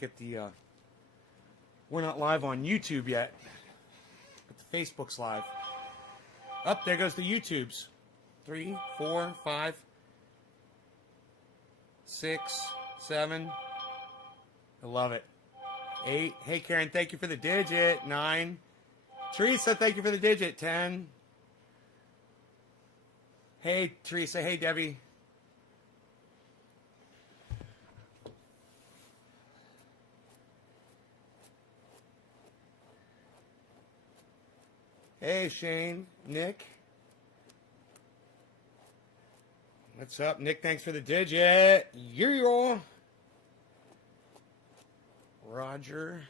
get the, we're not live on YouTube yet, but the Facebook's live. Up there goes the YouTubes. 3, 4, 5, 6, 7. I love it. 8. Hey, Karen, thank you for the digit. 9. Teresa, thank you for the digit. 10. Hey, Teresa. Hey, Debbie. Hey, Shane. Nick. What's up, Nick? Thanks for the digit. Yeah. Roger.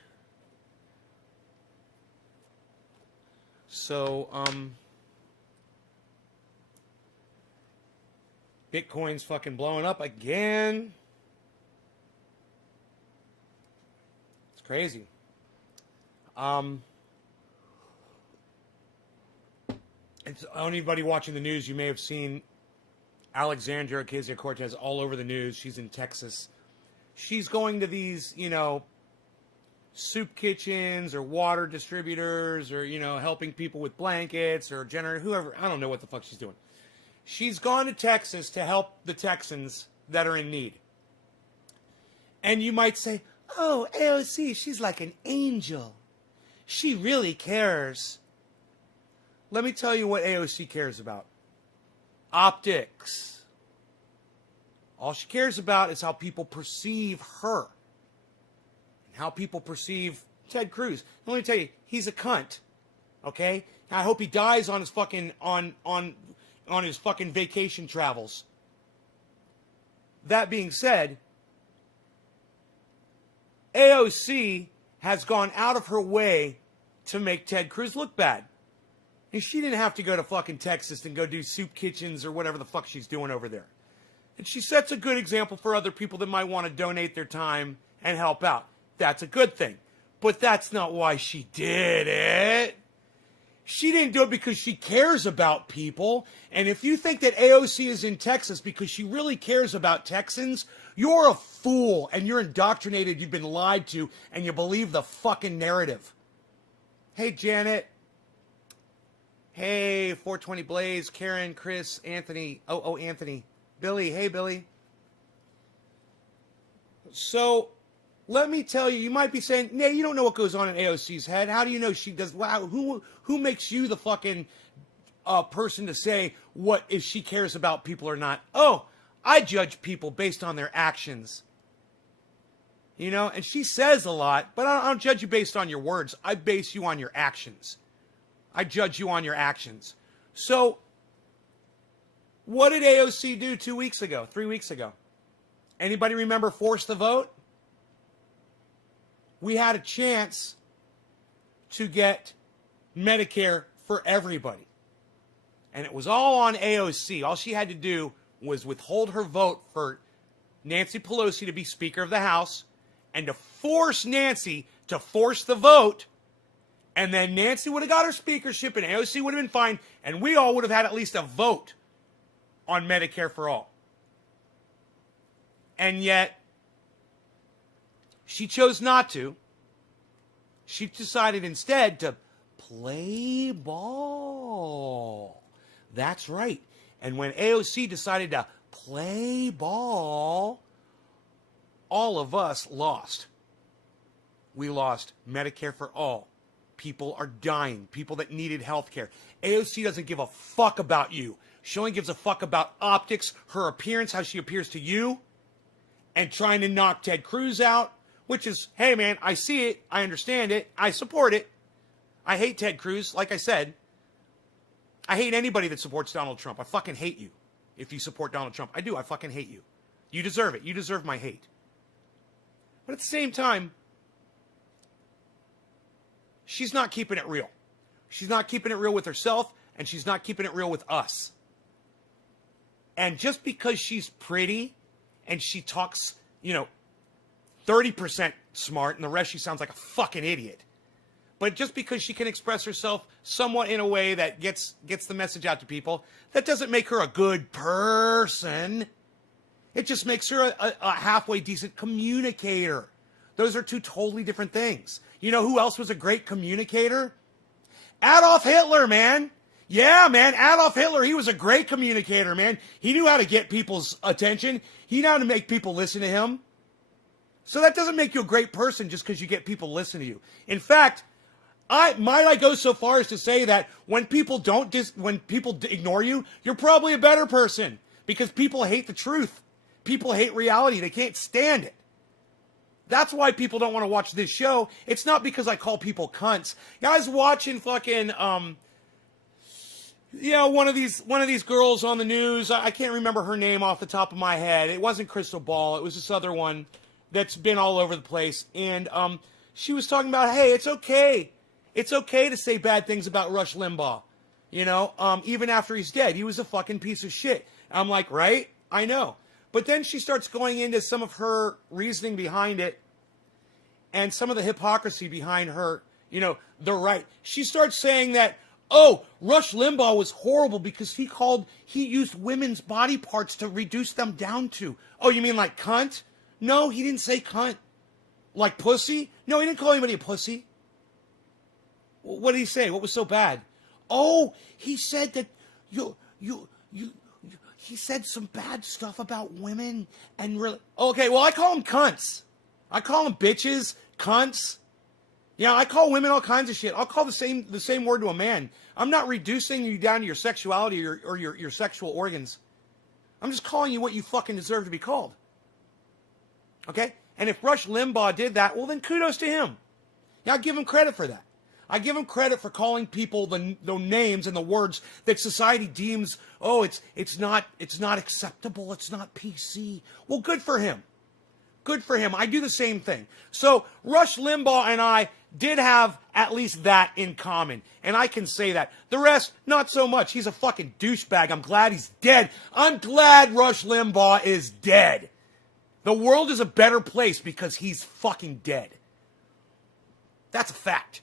So, Bitcoin's fucking blowing up again. It's crazy. It's anybody watching the news, you may have seen Alexandria Ocasio-Cortez all over the news. She's in Texas. She's going to these, soup kitchens or water distributors or, helping people with blankets or whoever. I don't know what the fuck she's doing. She's gone to Texas to help the Texans that are in need. And you might say, oh, AOC, she's like an angel. She really cares. Let me tell you what AOC cares about. Optics. All she cares about is how people perceive her. And how people perceive Ted Cruz. Let me tell you, he's a cunt. Okay? I hope he dies on his fucking on his fucking vacation travels. That being said, AOC has gone out of her way to make Ted Cruz look bad. And she didn't have to go to fucking Texas and go do soup kitchens or whatever the fuck she's doing over there. And she sets a good example for other people that might want to donate their time and help out. That's a good thing. But that's not why she did it. She didn't do it because she cares about people. And if you think that AOC is in Texas because she really cares about Texans, you're a fool and you're indoctrinated, you've been lied to, and you believe the fucking narrative. Hey, Janet. Hey, 420 Blaze, Karen, Chris, Anthony. Oh, Anthony. Billy. Hey, Billy. So, let me tell you, you might be saying, nah, you don't know what goes on in AOC's head. How do you know she does? Wow, who makes you the fucking person to say what if she cares about people or not? Oh, I judge people based on their actions. And she says a lot, but I don't judge you based on your words. I base you on your actions. I judge you on your actions. So, what did AOC do 2 weeks ago, 3 weeks ago? Anybody remember Force the Vote? We had a chance to get Medicare for everybody. And it was all on AOC. All she had to do was withhold her vote for Nancy Pelosi to be Speaker of the House and to force Nancy to force the vote. And then Nancy would have got her speakership and AOC would have been fine. And we all would have had at least a vote on Medicare for all. And yet, she chose not to. She decided instead to play ball. That's right. And when AOC decided to play ball, all of us lost. We lost Medicare for all. People are dying. People that needed health care. AOC doesn't give a fuck about you. She only gives a fuck about optics, her appearance, how she appears to you, and trying to knock Ted Cruz out, which is, hey man, I see it, I understand it, I support it. I hate Ted Cruz, like I said. I hate anybody that supports Donald Trump. I fucking hate you if you support Donald Trump. I do, I fucking hate you. You deserve it. You deserve my hate. But at the same time, she's not keeping it real. She's not keeping it real with herself, and she's not keeping it real with us. And just because she's pretty and she talks, 30% smart and the rest she sounds like a fucking idiot. But just because she can express herself somewhat in a way that gets the message out to people, that doesn't make her a good person. It just makes her a halfway decent communicator. Those are two totally different things. You know who else was a great communicator? Adolf Hitler, man. Yeah, man, Adolf Hitler, he was a great communicator, man. He knew how to get people's attention. He knew how to make people listen to him. So that doesn't make you a great person just because you get people to listen to you. In fact, I go so far as to say that when people ignore you, you're probably a better person because people hate the truth. People hate reality. They can't stand it. That's why people don't want to watch this show. It's not because I call people cunts. Guys watching fucking one of these girls on the news. I can't remember her name off the top of my head. It wasn't Crystal Ball. It was this other one that's been all over the place. And she was talking about, hey, it's okay. It's okay to say bad things about Rush Limbaugh. You know, even after he's dead. He was a fucking piece of shit. I'm like, right? I know. But then she starts going into some of her reasoning behind it and some of the hypocrisy behind her, you know, the right. She starts saying that, oh, Rush Limbaugh was horrible because he used women's body parts to reduce them down to. Oh, you mean like cunt? No, he didn't say cunt. Like pussy? No, he didn't call anybody a pussy. What did he say? What was so bad? Oh, he said that he said some bad stuff about women and really. Okay, well, I call them cunts. I call them bitches, cunts. Yeah, I call women all kinds of shit. I'll call the same word to a man. I'm not reducing you down to your sexuality or your sexual organs. I'm just calling you what you fucking deserve to be called. Okay? And if Rush Limbaugh did that, well, then kudos to him. Yeah, I give him credit for that. I give him credit for calling people the names and the words that society deems, oh, it's not acceptable, it's not PC. Well, good for him. Good for him. I do the same thing. So Rush Limbaugh and I did have at least that in common. And I can say that. The rest, not so much. He's a fucking douchebag. I'm glad he's dead. I'm glad Rush Limbaugh is dead. The world is a better place because he's fucking dead. That's a fact.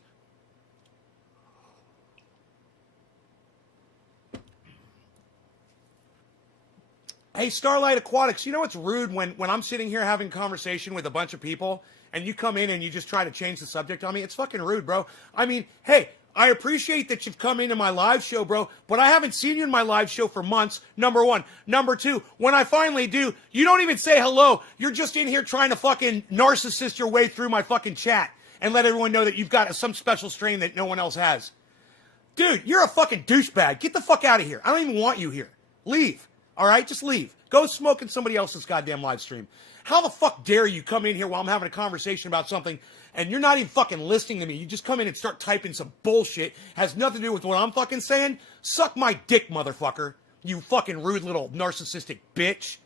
Hey, Starlight Aquatics, you know what's rude when I'm sitting here having a conversation with a bunch of people and you come in and you just try to change the subject on me? It's fucking rude, bro. I mean, hey, I appreciate that you've come into my live show, bro, but I haven't seen you in my live show for months, number one. Number two, when I finally do, you don't even say hello. You're just in here trying to fucking narcissist your way through my fucking chat and let everyone know that you've got some special strain that no one else has. Dude, you're a fucking douchebag. Get the fuck out of here. I don't even want you here. Leave. All right, just leave. Go smoke in somebody else's goddamn live stream. How the fuck dare you come in here while I'm having a conversation about something and you're not even fucking listening to me. You just come in and start typing some bullshit. Has nothing to do with what I'm fucking saying. Suck my dick, motherfucker. You fucking rude little narcissistic bitch.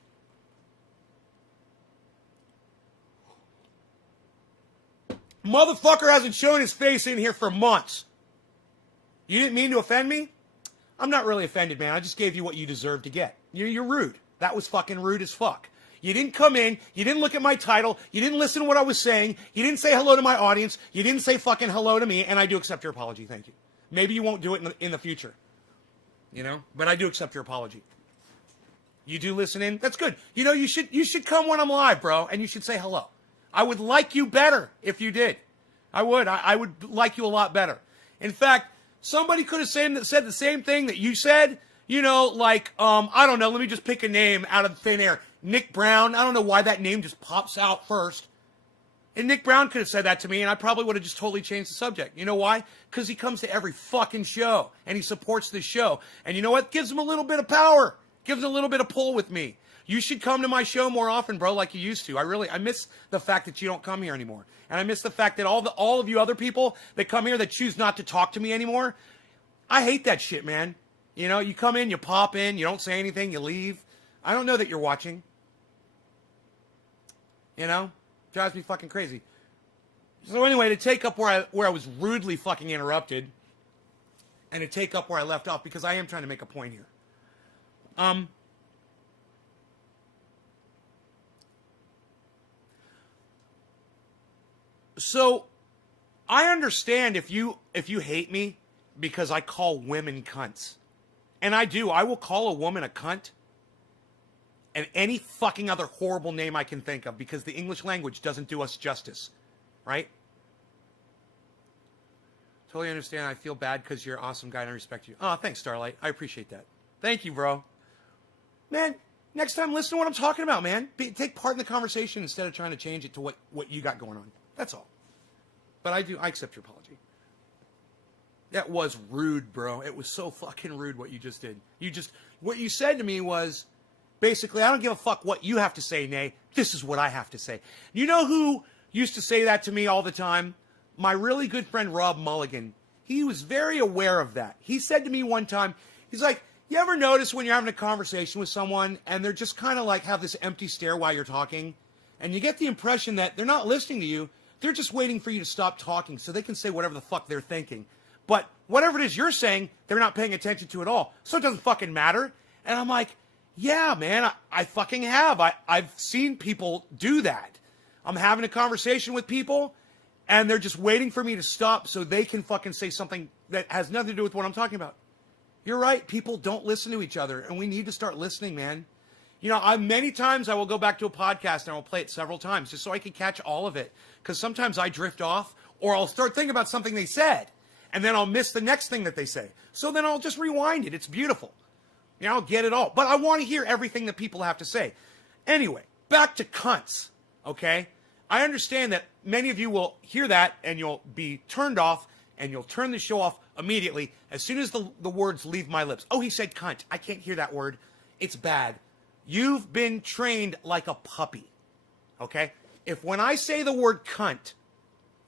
Motherfucker hasn't shown his face in here for months. You didn't mean to offend me? I'm not really offended, man. I just gave you what you deserve to get. You're rude. That was fucking rude as fuck. You didn't come in. You didn't look at my title. You didn't listen to what I was saying. You didn't say hello to my audience. You didn't say fucking hello to me, and I do accept your apology. Thank you. Maybe you won't do it in the future. You know? But I do accept your apology. You do listen in? That's good. You know, you should come when I'm live, bro, and you should say hello. I would like you better if you did. I would. I would like you a lot better. In fact, somebody could have said the same thing that you said. You know, like, I don't know, let me just pick a name out of thin air. Nick Brown. I don't know why that name just pops out first. And Nick Brown could have said that to me, and I probably would have just totally changed the subject. You know why? Because he comes to every fucking show, and he supports this show. And you know what? Gives him a little bit of power. Gives him a little bit of pull with me. You should come to my show more often, bro, like you used to. I miss the fact that you don't come here anymore. And I miss the fact that all of you other people that come here that choose not to talk to me anymore, I hate that shit, man. You know, you come in, you pop in, you don't say anything, you leave. I don't know that you're watching. You know? Drives me fucking crazy. So anyway, to take up where I was rudely fucking interrupted, and to take up where I left off, because I am trying to make a point here. So, I understand if you hate me because I call women cunts. And I do. I will call a woman a cunt. and any fucking other horrible name I can think of, because the English language doesn't do us justice, right? Totally understand. I feel bad because you're an awesome guy and I respect you. Oh, thanks, Starlight. I appreciate that. Thank you, bro. Man, next time, listen to what I'm talking about, man. Take part in the conversation instead of trying to change it to what you got going on. That's all. But I accept your apology. That was rude, bro. It was so fucking rude what you just did. What you said to me was, basically, I don't give a fuck what you have to say, Nay. This is what I have to say. You know who used to say that to me all the time? My really good friend, Rob Mulligan. He was very aware of that. He said to me one time, he's like, you ever notice when you're having a conversation with someone and they're just kind of like have this empty stare while you're talking? And you get the impression that they're not listening to you. They're just waiting for you to stop talking so they can say whatever the fuck they're thinking. But whatever it is you're saying, they're not paying attention to at all. So it doesn't fucking matter. And I'm like, yeah, man, I fucking have. I've seen people do that. I'm having a conversation with people and they're just waiting for me to stop so they can fucking say something that has nothing to do with what I'm talking about. You're right. People don't listen to each other, and we need to start listening, man. You know, many times I will go back to a podcast and I will play it several times just so I can catch all of it. Because sometimes I drift off, or I'll start thinking about something they said, and then I'll miss the next thing that they say. So then I'll just rewind it. It's beautiful. You know, I'll get it all. But I want to hear everything that people have to say. Anyway, back to cunts, okay? I understand that many of you will hear that and you'll be turned off and you'll turn the show off immediately as soon as the words leave my lips. Oh, he said cunt. I can't hear that word. It's bad. You've been trained like a puppy, okay? If when I say the word cunt,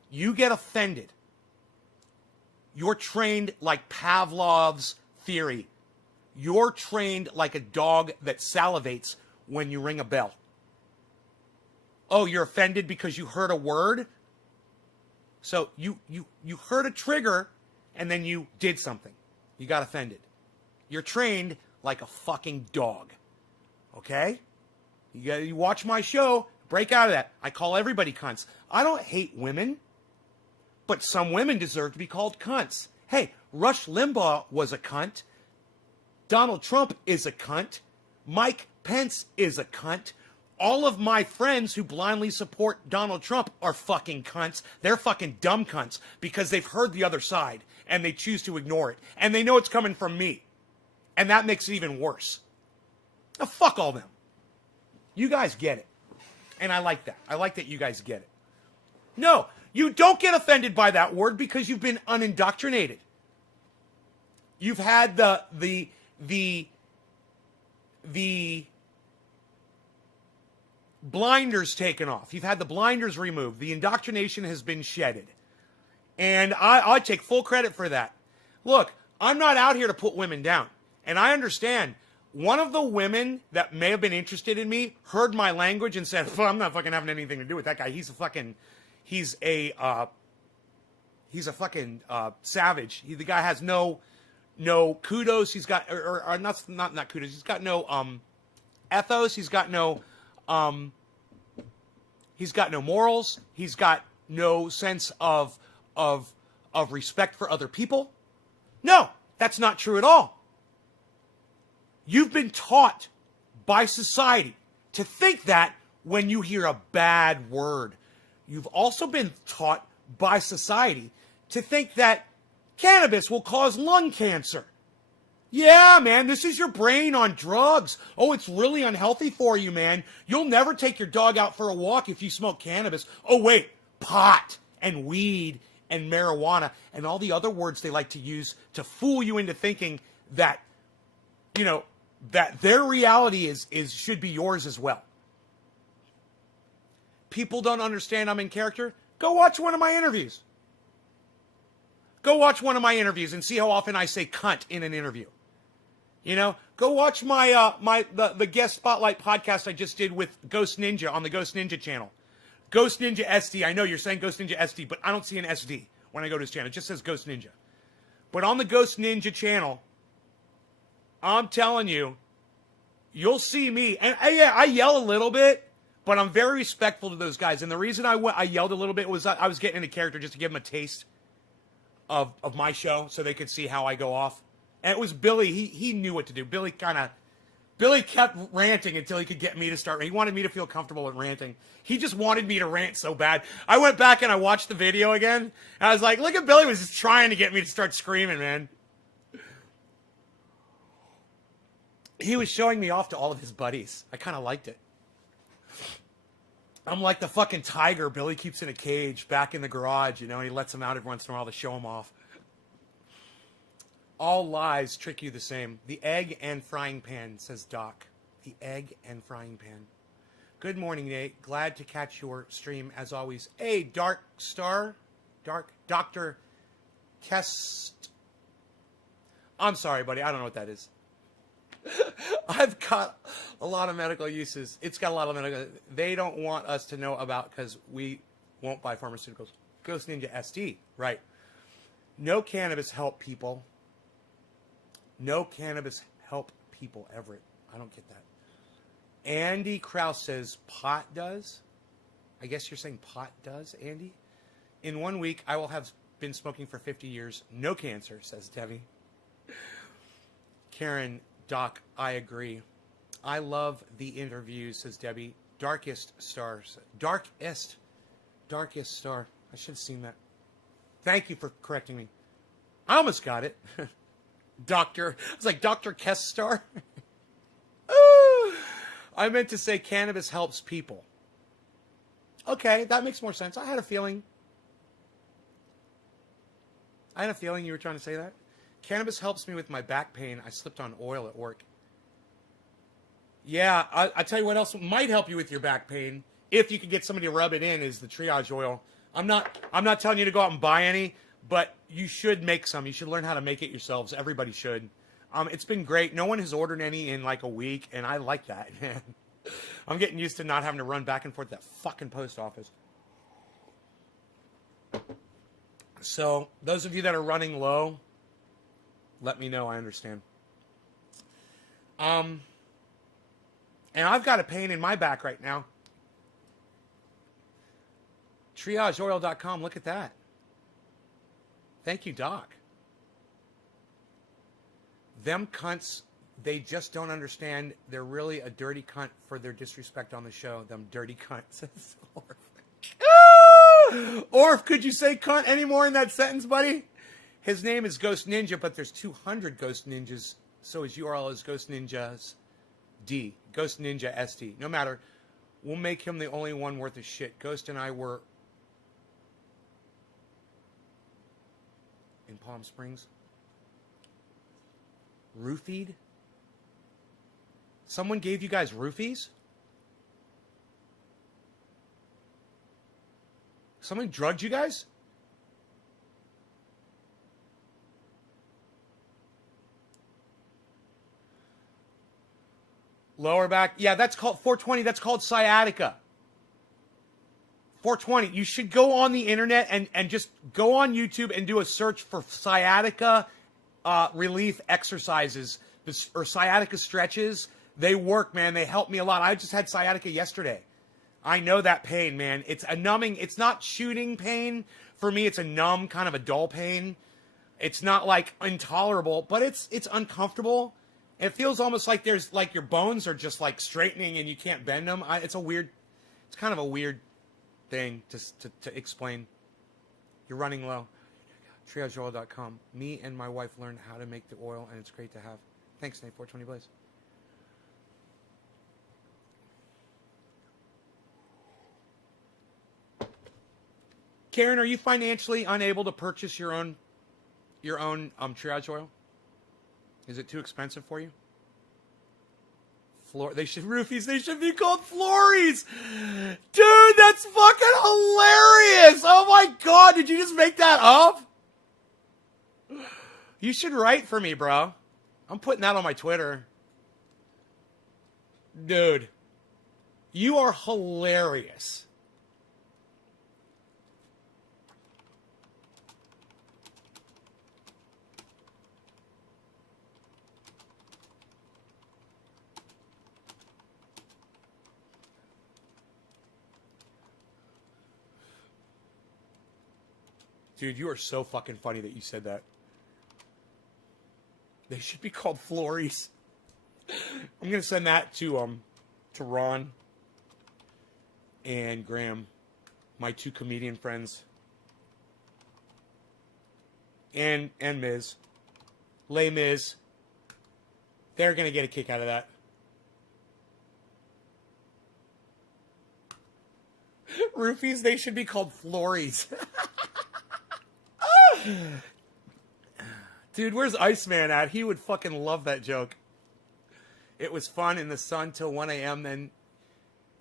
you get offended, you're trained like Pavlov's theory. You're trained like a dog that salivates when you ring a bell. Oh, you're offended because you heard a word? So you heard a trigger and then you did something. You got offended. You're trained like a fucking dog. Okay? You watch my show, break out of that. I call everybody cunts. I don't hate women, but some women deserve to be called cunts. Hey, Rush Limbaugh was a cunt. Donald Trump is a cunt. Mike Pence is a cunt. All of my friends who blindly support Donald Trump are fucking cunts. They're fucking dumb cunts because they've heard the other side and they choose to ignore it. And they know it's coming from me. And that makes it even worse. Now, fuck all them. You guys get it. And I like that. I like that you guys get it. No, you don't get offended by that word because you've been unindoctrinated. You've had the blinders taken off. You've had the blinders removed. The indoctrination has been shedded. And I take full credit for that. Look, I'm not out here to put women down. And I understand. One of the women that may have been interested in me heard my language and said, well, I'm not fucking having anything to do with that guy. He's a fucking savage. The guy has no kudos. He's got, or not kudos. He's got no ethos. He's got no morals. He's got no sense of respect for other people. No, that's not true at all. You've been taught by society to think that when you hear a bad word. You've also been taught by society to think that cannabis will cause lung cancer. Yeah, man, this is your brain on drugs. Oh, it's really unhealthy for you, man. You'll never take your dog out for a walk if you smoke cannabis. Oh, wait, pot and weed and marijuana and all the other words they like to use to fool you into thinking that, you know, that their reality should be yours as well. People don't understand I'm in character. Go watch one of my interviews. Go watch one of my interviews and see how often I say cunt in an interview. You know, go watch my the guest spotlight podcast I just did with Ghost Ninja on the Ghost Ninja channel. Ghost Ninja SD. I know you're saying Ghost Ninja SD, but I don't see an SD when I go to his channel. It just says Ghost Ninja. But on the Ghost Ninja channel, I'm telling you, you'll see me. And I yell a little bit, but I'm very respectful to those guys. And the reason I yelled a little bit was I was getting into character just to give them a taste of my show so they could see how I go off. And it was Billy. He knew what to do. Billy kind of Billy kept ranting until he could get me to start. He wanted me to feel comfortable with ranting. He just wanted me to rant so bad. I went back and I watched the video again. And I was like, look at Billy was just trying to get me to start screaming, man. He was showing me off to all of his buddies. I kind of liked it. I'm like the fucking tiger Billy keeps in a cage back in the garage, you know, and he lets them out every once in a while to show him off. All lies trick you the same. The egg and frying pan, says Doc. The egg and frying pan. Good morning, Nate. Glad to catch your stream as always. Hey, Dark Star. Dr. Kest. I'm sorry, buddy. I don't know what that is. I've got a lot of medical uses. It's got a lot of medical. They don't want us to know about because we won't buy pharmaceuticals. Ghost Ninja SD. Right. No cannabis help people. No cannabis help people, Everett. I don't get that. Andy Krause says pot does. I guess you're saying pot does, Andy? In 1 week, I will have been smoking for 50 years. No cancer, says Debbie. Karen, Doc, I agree. I love the interviews, says Debbie. Darkest stars. Darkest star. I should have seen that. Thank you for correcting me. I almost got it. Doctor. I was like, Dr. Kestar. I meant to say cannabis helps people. Okay, that makes more sense. I had a feeling you were trying to say that. Cannabis helps me with my back pain. I slipped on oil at work. Yeah, I tell you what else might help you with your back pain, if you could get somebody to rub it in, is the triage oil. I'm not telling you to go out and buy any, but you should make some. You should learn how to make it yourselves. Everybody should. It's been great. No one has ordered any in like a week, and I like that, man. I'm getting used to not having to run back and forth to that fucking post office. So, those of you that are running low, let me know. I understand. And I've got a pain in my back right now. TriageOil.com. Look at that. Thank you, Doc. Them cunts, they just don't understand. They're really a dirty cunt for their disrespect on the show. Them dirty cunts. Orf, could you say cunt anymore in that sentence, buddy? His name is Ghost Ninja, but there's 200 Ghost Ninjas. So his URL is Ghost Ninjas D. Ghost Ninja SD. No matter. We'll make him the only one worth of shit. Ghost and I were in Palm Springs. Roofied? Someone gave you guys roofies? Someone drugged you guys? Lower back. Yeah, that's called 420. That's called sciatica. 420. You should go on the internet and just go on YouTube and do a search for sciatica relief exercises or sciatica stretches. They work, man. They help me a lot. I just had sciatica yesterday. I know that pain, man. It's a numbing. It's not shooting pain. For me, it's a numb, kind of a dull pain. It's not like intolerable, but it's uncomfortable. It feels almost like there's like your bones are just like straightening and you can't bend them. It's kind of a weird thing to explain. You're running low. TriageOil.com. Me and my wife learned how to make the oil, and it's great to have. Thanks, Nate. 420 Blaze. Karen, are you financially unable to purchase your own triage oil? Is it too expensive for you? They should roofies. They should be called Flories. Dude, that's fucking hilarious. Oh my God. Did you just make that up? You should write for me, bro. I'm putting that on my Twitter. Dude, you are hilarious. Dude, you are so fucking funny that you said that. They should be called Flories. I'm gonna send that to Ron and Graham, my two comedian friends, and Miz, Les Miz. They're gonna get a kick out of that. Roofies, they should be called Flories. Dude, where's Iceman at? He would fucking love that joke. It was fun in the sun till 1 a.m. Then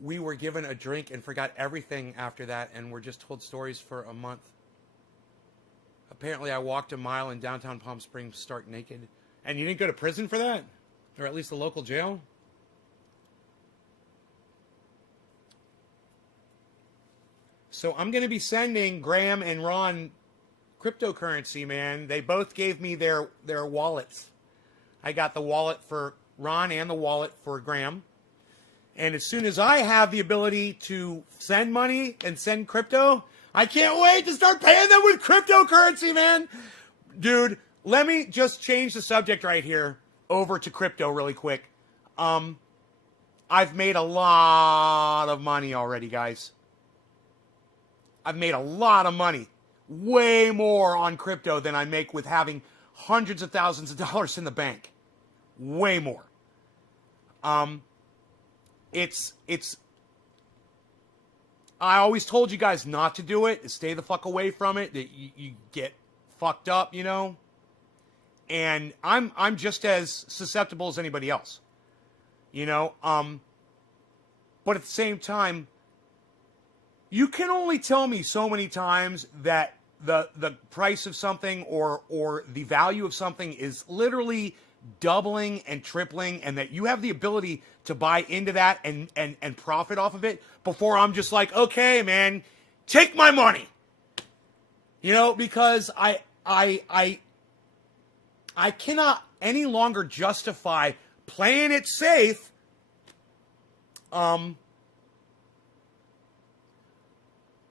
we were given a drink and forgot everything after that, and were just told stories for a month. Apparently, I walked a mile in downtown Palm Springs stark naked. And you didn't go to prison for that? Or at least the local jail? So I'm going to be sending Graham and Ron cryptocurrency, man. They both gave me their wallets. I got the wallet for Ron and the wallet for Graham. And as soon as I have the ability to send money and send crypto, I can't wait to start paying them with cryptocurrency, man. Dude, let me just change the subject right here over to crypto really quick. I've made a lot of money already, guys. I've made a lot of money. Way more on crypto than I make with having hundreds of thousands of dollars in the bank. Way more. It's I always told you guys not to do it, to stay the fuck away from it, that you get fucked up, you know? And I'm just as susceptible as anybody else. You know? But at the same time, you can only tell me so many times that the price of something or the value of something is literally doubling and tripling, and that you have the ability to buy into that and profit off of it before I'm just like, okay, man, take my money. You know, because I cannot any longer justify playing it safe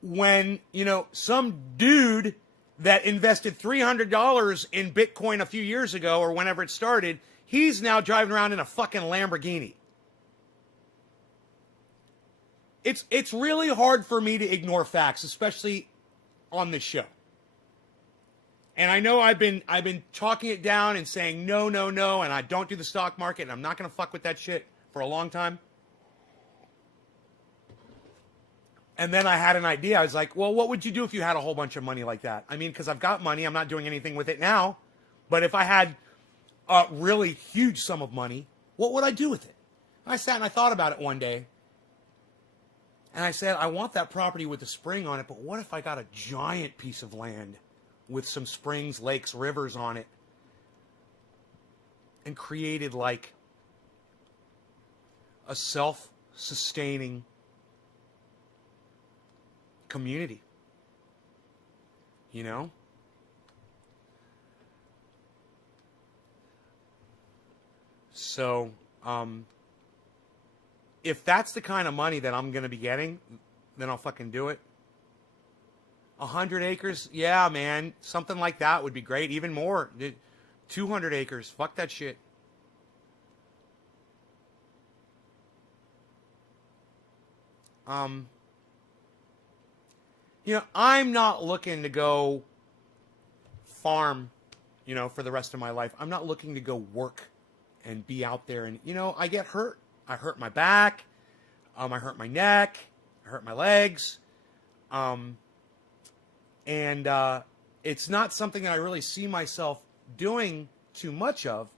when, you know, some dude that invested $300 in Bitcoin a few years ago or whenever it started, he's now driving around in a fucking Lamborghini. It's really hard for me to ignore facts, especially on this show. And I know I've been talking it down and saying no, and I don't do the stock market, and I'm not going to fuck with that shit for a long time. And then I had an idea. I was like, well, what would you do if you had a whole bunch of money like that? I mean, because I've got money. I'm not doing anything with it now. But if I had a really huge sum of money, what would I do with it? I sat and I thought about it one day. And I said, I want that property with a spring on it, but what if I got a giant piece of land with some springs, lakes, rivers on it, and created like a self-sustaining community, you know? So, if that's the kind of money that I'm going to be getting, then I'll fucking do it. 100 acres? Yeah, man. Something like that would be great. Even more. 200 acres. Fuck that shit. You know, I'm not looking to go farm, you know, for the rest of my life. I'm not looking to go work and be out there. And, you know, I get hurt. I hurt my back. I hurt my neck. I hurt my legs. And it's not something that I really see myself doing too much of.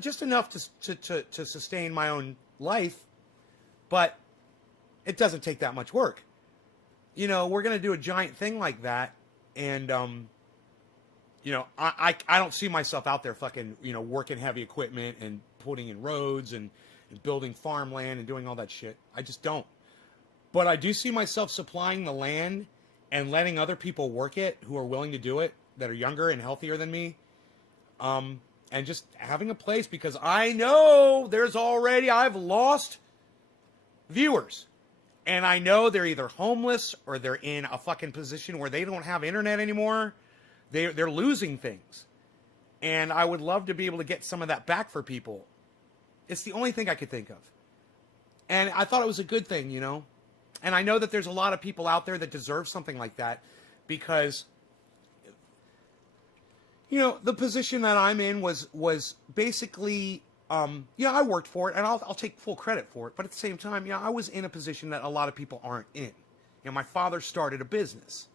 Just enough to sustain my own life. But it doesn't take that much work. You know, we're going to do a giant thing like that. And, you know, I don't see myself out there fucking, you know, working heavy equipment and putting in roads and building farmland and doing all that shit. I just don't. But I do see myself supplying the land and letting other people work it who are willing to do it, that are younger and healthier than me. And just having a place, because I know I've lost viewers. And I know they're either homeless or they're in a fucking position where they don't have internet anymore. They're losing things. And I would love to be able to get some of that back for people. It's the only thing I could think of. And I thought it was a good thing, you know. And I know that there's a lot of people out there that deserve something like that because, you know, the position that I'm in was basically, yeah, I worked for it, and I'll take full credit for it. But at the same time, yeah, I was in a position that a lot of people aren't in. You know, my father started a business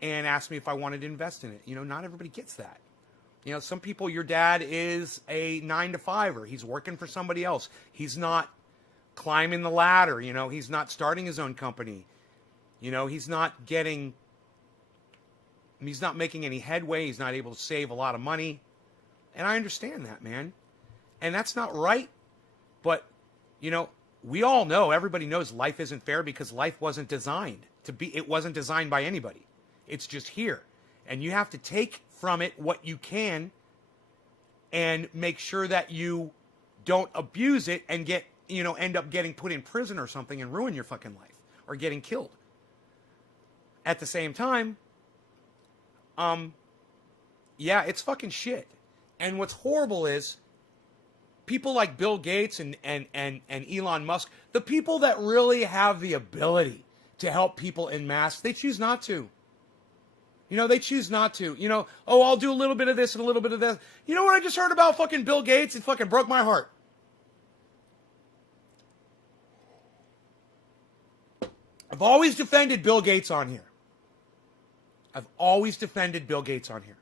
and asked me if I wanted to invest in it. You know, not everybody gets that. You know, some people, your dad is a 9-to-5er. He's working for somebody else. He's not climbing the ladder. You know, he's not starting his own company. You know, he's not making any headway. He's not able to save a lot of money. And I understand that, man. And that's not right. But, you know, we all know, everybody knows life isn't fair because life wasn't designed to be, it wasn't designed by anybody. It's just here. And you have to take from it what you can and make sure that you don't abuse it and get, you know, end up getting put in prison or something and ruin your fucking life or getting killed. At the same time, yeah, it's fucking shit. And what's horrible is people like Bill Gates and Elon Musk, the people that really have the ability to help people en masse, they choose not to. You know, they choose not to. You know, oh, I'll do a little bit of this and a little bit of that. You know what I just heard about fucking Bill Gates? It fucking broke my heart. I've always defended Bill Gates on here. I've always defended Bill Gates on here.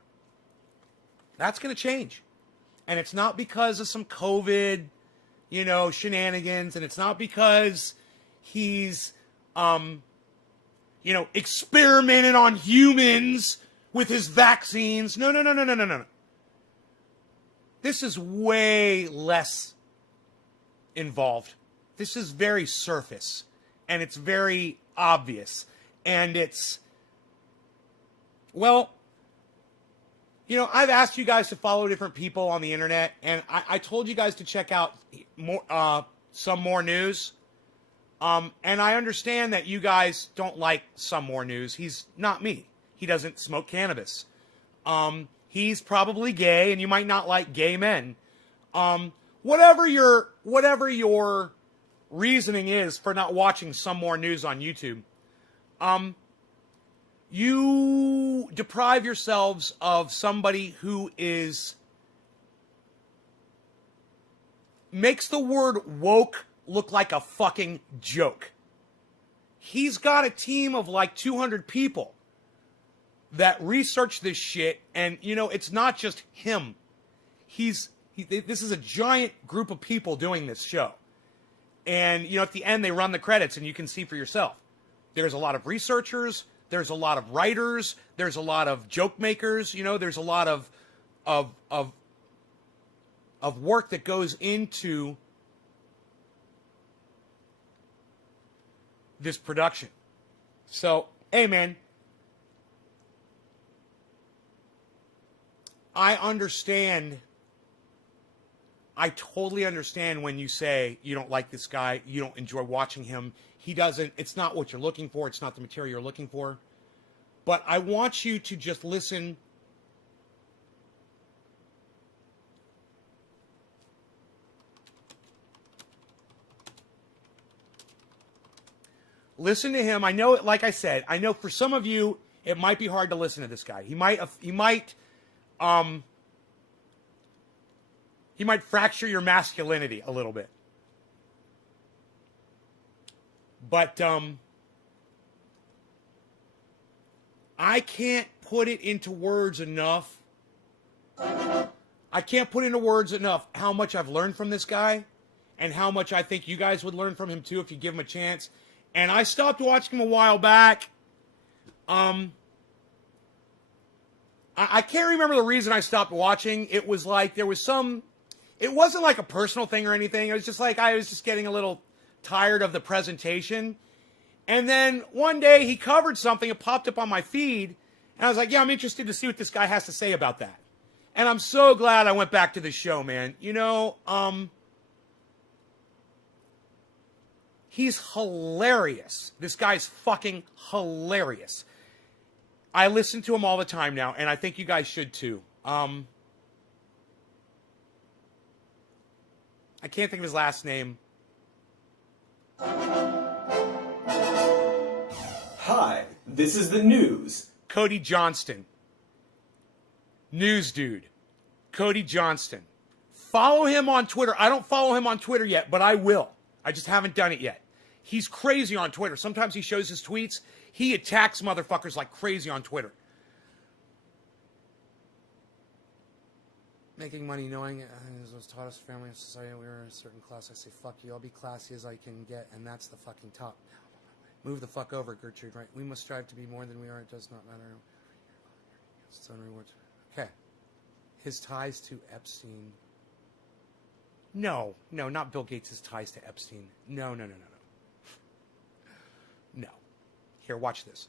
That's going to change. And it's not because of some COVID, you know, shenanigans. And it's not because he's, you know, experimenting on humans with his vaccines. No. This is way less involved. This is very surface. And it's very obvious. And it's, well, you know, I've asked you guys to follow different people on the internet, and I told you guys to check out more, some more news. And I understand that you guys don't like some more news. He's not me. He doesn't smoke cannabis. He's probably gay, and you might not like gay men. Whatever your reasoning is for not watching some more news on YouTube, you deprive yourselves of somebody who makes the word woke look like a fucking joke. He's got a team of like 200 people that research this shit, and you know, it's not just him. This is a giant group of people doing this show. And you know, at the end they run the credits and you can see for yourself. There's a lot of researchers, there's a lot of writers, there's a lot of joke makers, you know, there's a lot of work that goes into this production. So, hey man, I totally understand when you say you don't like this guy, you don't enjoy watching him. It's not what you're looking for, it's not the material you're looking for. But I want you to just listen. Listen to him. I know, like I said, I know for some of you, it might be hard to listen to this guy. He might fracture your masculinity a little bit. But I can't put it into words enough. I can't put into words enough how much I've learned from this guy and how much I think you guys would learn from him too if you give him a chance. And I stopped watching him a while back. I can't remember the reason I stopped watching. It was like it wasn't like a personal thing or anything. It was just like I was just getting a little tired of the presentation. And then one day he covered something, it popped up on my feed, and I was like, yeah, I'm interested to see what this guy has to say about that. And I'm so glad I went back to the show, man. You know, he's hilarious. This guy's fucking hilarious. I listen to him all the time now, and I think you guys should too. I can't think of his last name. Hi, this is the news. Cody Johnston. News dude. Cody Johnston. Follow him on Twitter. I don't follow him on Twitter yet, but I will. I just haven't done it yet. He's crazy on Twitter. Sometimes he shows his tweets. He attacks motherfuckers like crazy on Twitter. Making money knowing as was taught us family and society, we were in a certain class. I say, fuck you, I'll be classy as I can get, and that's the fucking top. Move the fuck over, Gertrude, right? We must strive to be more than we are. It does not matter. It's own rewards. Okay. His ties to Epstein. No, not Bill Gates' ties to Epstein. No. No. Here, watch this.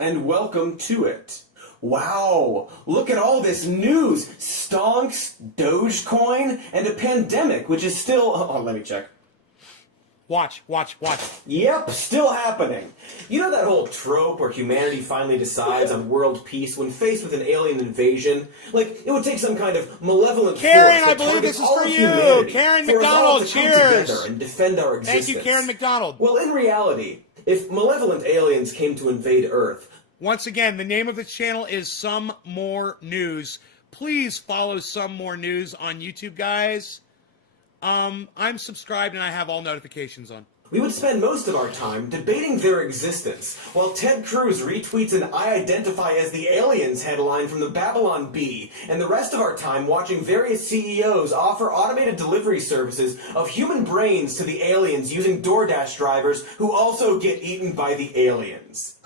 And welcome to it. Wow, look at all this news. Stonks, Dogecoin, and a pandemic, which is still... Oh, let me check. Watch. Yep, still happening. You know that whole trope where humanity finally decides on world peace when faced with an alien invasion? Like, it would take some kind of malevolent Karen, force I believe this is for you. Karen for us all McDonald, to come cheers. together and defend our existence. Thank you, Karen McDonald. Well, in reality, if malevolent aliens came to invade Earth... Once again, the name of the channel is Some More News. Please follow Some More News on YouTube, guys. I'm subscribed and I have all notifications on. We would spend most of our time debating their existence, while Ted Cruz retweets an "I identify as the aliens" headline from the Babylon Bee, and the rest of our time watching various CEOs offer automated delivery services of human brains to the aliens using DoorDash drivers who also get eaten by the aliens.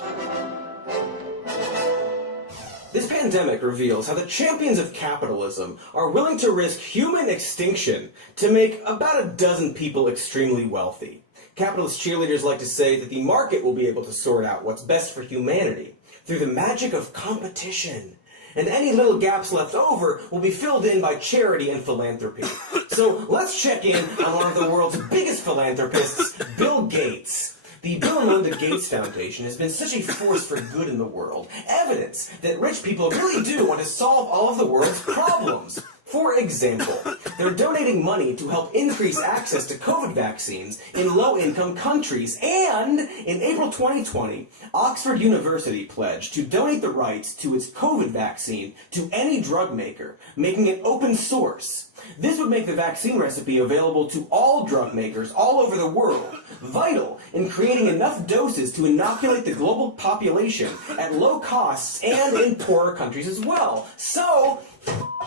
This pandemic reveals how the champions of capitalism are willing to risk human extinction to make about a dozen people extremely wealthy. Capitalist cheerleaders like to say that the market will be able to sort out what's best for humanity through the magic of competition. And any little gaps left over will be filled in by charity and philanthropy. So let's check in on one of the world's biggest philanthropists, Bill Gates. The Bill and Melinda Gates Foundation has been such a force for good in the world, evidence that rich people really do want to solve all of the world's problems. For example, they're donating money to help increase access to COVID vaccines in low-income countries, and in April 2020, Oxford University pledged to donate the rights to its COVID vaccine to any drug maker, making it open source. This would make the vaccine recipe available to all drug makers all over the world, vital in creating enough doses to inoculate the global population at low costs and in poorer countries as well. So,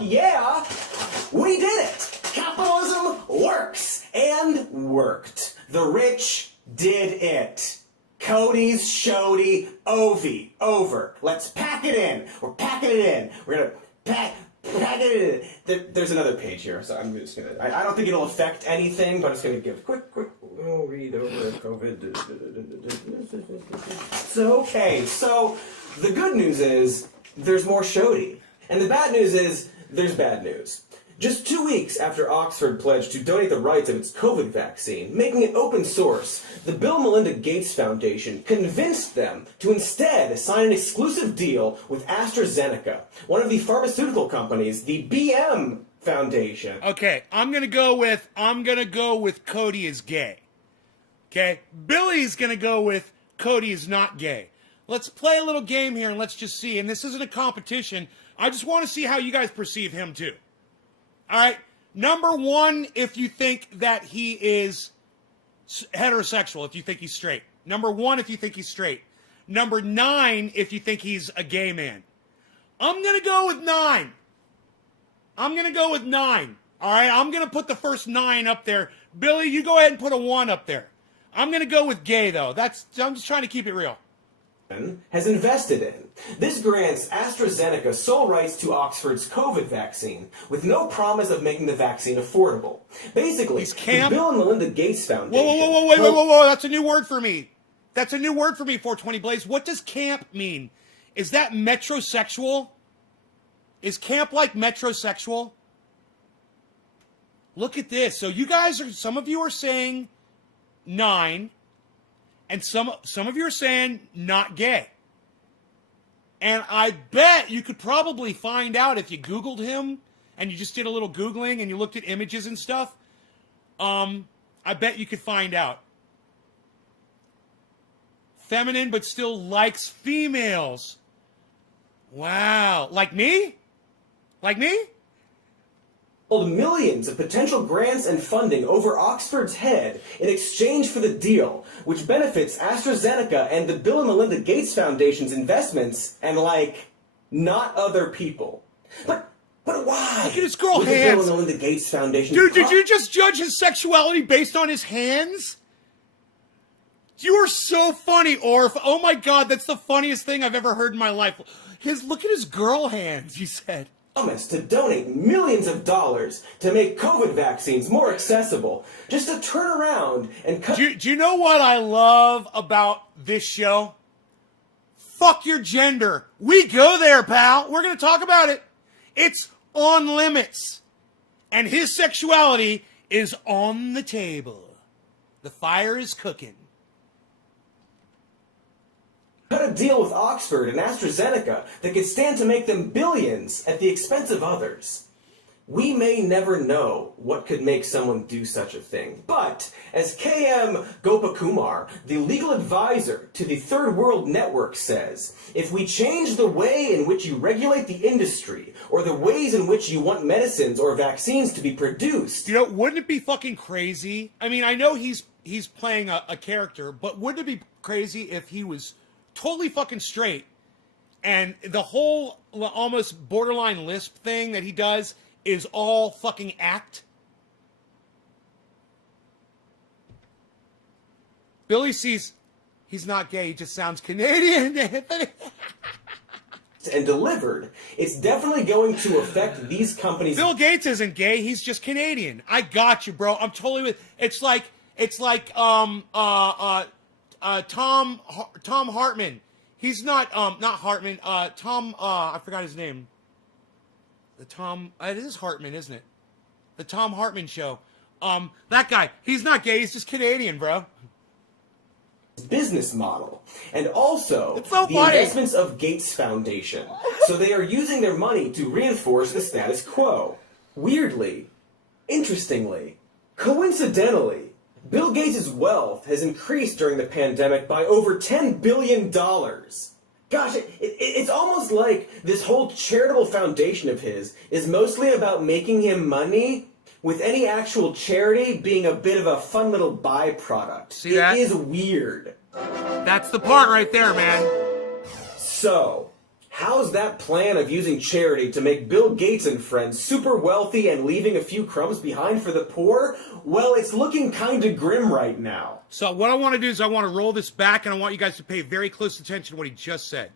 yeah, we did it! Capitalism works! And worked. The rich did it. Cody's Shody Ovi. Over. Let's pack it in. We're packing it in. We're gonna pack it in. There's another page here, so I'm just gonna... I don't think it'll affect anything, but I'm just gonna give a quick read over COVID. So, okay, so the good news is there's more Shody. And the bad news is there's bad news. Just 2 weeks after Oxford pledged to donate the rights of its COVID vaccine, making it open source, the Bill and Melinda Gates Foundation convinced them to instead sign an exclusive deal with AstraZeneca, one of the pharmaceutical companies, the BM Foundation. Okay, I'm gonna go with Cody is gay. Okay, Billy's gonna go with Cody is not gay. Let's play a little game here and let's just see. And this isn't a competition. I just want to see how you guys perceive him too. All right. Number one, if you think that he is heterosexual, if you think he's straight. Number one, if you think he's straight. Number 9, if you think he's a gay man. I'm going to go with 9. I'm going to go with 9. All right. I'm going to put the first 9 up there. Billy, you go ahead and put a 1 up there. I'm going to go with gay, though. I'm just trying to keep it real. Has invested in. This grants AstraZeneca sole rights to Oxford's COVID vaccine, with no promise of making the vaccine affordable. Basically, the Bill and Melinda Gates Foundation... Whoa, that's a new word for me. That's a new word for me, 420 Blaze. What does camp mean? Is that metrosexual? Is camp like metrosexual? Look at this. So you guys some of you are saying 9... And some of you are saying not gay. And I bet you could probably find out if you Googled him and you just did a little Googling and you looked at images and stuff. I bet you could find out. Feminine, but still likes females. Wow. Like me? Like me? Millions of potential grants and funding over Oxford's head in exchange for the deal, which benefits AstraZeneca and the Bill and Melinda Gates Foundation's investments and, like, not other people. But why? Look at his girl Would hands. The Bill and Melinda Gates Foundation. Dude, did you just judge his sexuality based on his hands? You are so funny, Orf. Oh my God, that's the funniest thing I've ever heard in my life. Look at his girl hands, you said. Promised to donate millions of dollars to make COVID vaccines more accessible, just to turn around and cut. Do you know what I love about this show? Fuck your gender. We go there, pal. We're going to talk about it. It's on limits. And his sexuality is on the table. The fire is cooking. Cut a deal with Oxford and AstraZeneca that could stand to make them billions at the expense of others. We may never know what could make someone do such a thing, but as KM Gopakumar, the legal advisor to the Third World Network, says, if we change the way in which you regulate the industry or the ways in which you want medicines or vaccines to be produced... You know, wouldn't it be fucking crazy? I mean, I know he's playing a character, but wouldn't it be crazy if he was totally fucking straight and the whole almost borderline lisp thing that he does is all fucking act? Billy sees he's not gay, he just sounds Canadian. and delivered, it's definitely going to affect these companies. Bill Gates isn't gay, he's just Canadian. I got you, bro. I'm totally with. It's like Tom Hartman. He's not Hartman. Tom. I forgot his name. It is Hartman, isn't it? The Tom Hartman Show. That guy. He's not gay. He's just Canadian, bro. Business model, and also so the funny. Investments of Gates Foundation. So they are using their money to reinforce the status quo. Weirdly, interestingly, coincidentally, Bill Gates' wealth has increased during the pandemic by over $10 billion. Gosh, it's almost like this whole charitable foundation of his is mostly about making him money, with any actual charity being a bit of a fun little byproduct. See that? It is weird. That's the part right there, man. So, how's that plan of using charity to make Bill Gates and friends super wealthy and leaving a few crumbs behind for the poor? Well, it's looking kind of grim right now. So what I want to do is I want to roll this back, and I want you guys to pay very close attention to what he just said.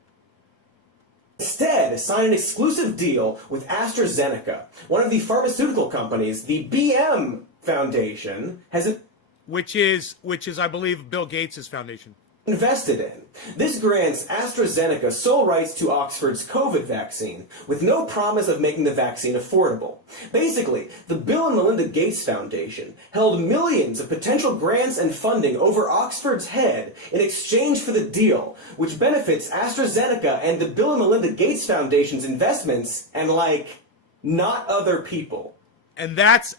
Instead, sign an exclusive deal with AstraZeneca, one of the pharmaceutical companies the BM Foundation has Which is, I believe, Bill Gates' foundation. invested in. This grants AstraZeneca sole rights to Oxford's COVID vaccine, with no promise of making the vaccine affordable. Basically, the Bill and Melinda Gates Foundation held millions of potential grants and funding over Oxford's head in exchange for the deal, which benefits AstraZeneca and the Bill and Melinda Gates Foundation's investments and, like, not other people. And that's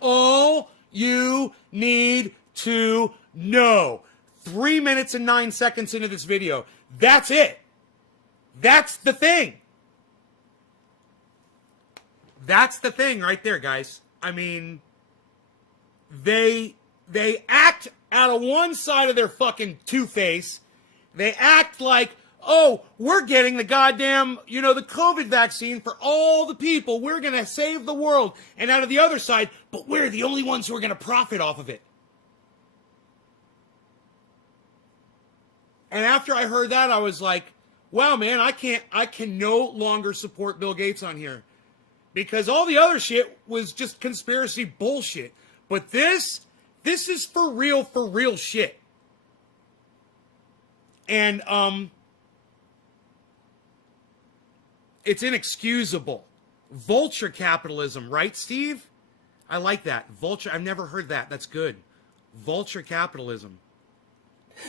all you need to know. 3 minutes and 9 seconds into this video. That's it. That's the thing. That's the thing right there, guys. I mean, they act out of one side of their fucking two-face. They act like, oh, we're getting the goddamn, the COVID vaccine for all the people. We're going to save the world. And out of the other side, but we're the only ones who are going to profit off of it. And after I heard that, I was like, wow, man, I can no longer support Bill Gates on here. Because all the other shit was just conspiracy bullshit. But this is for real shit. And, it's inexcusable. Vulture capitalism, right, Steve? I like that. Vulture, I've never heard that. That's good. Vulture capitalism.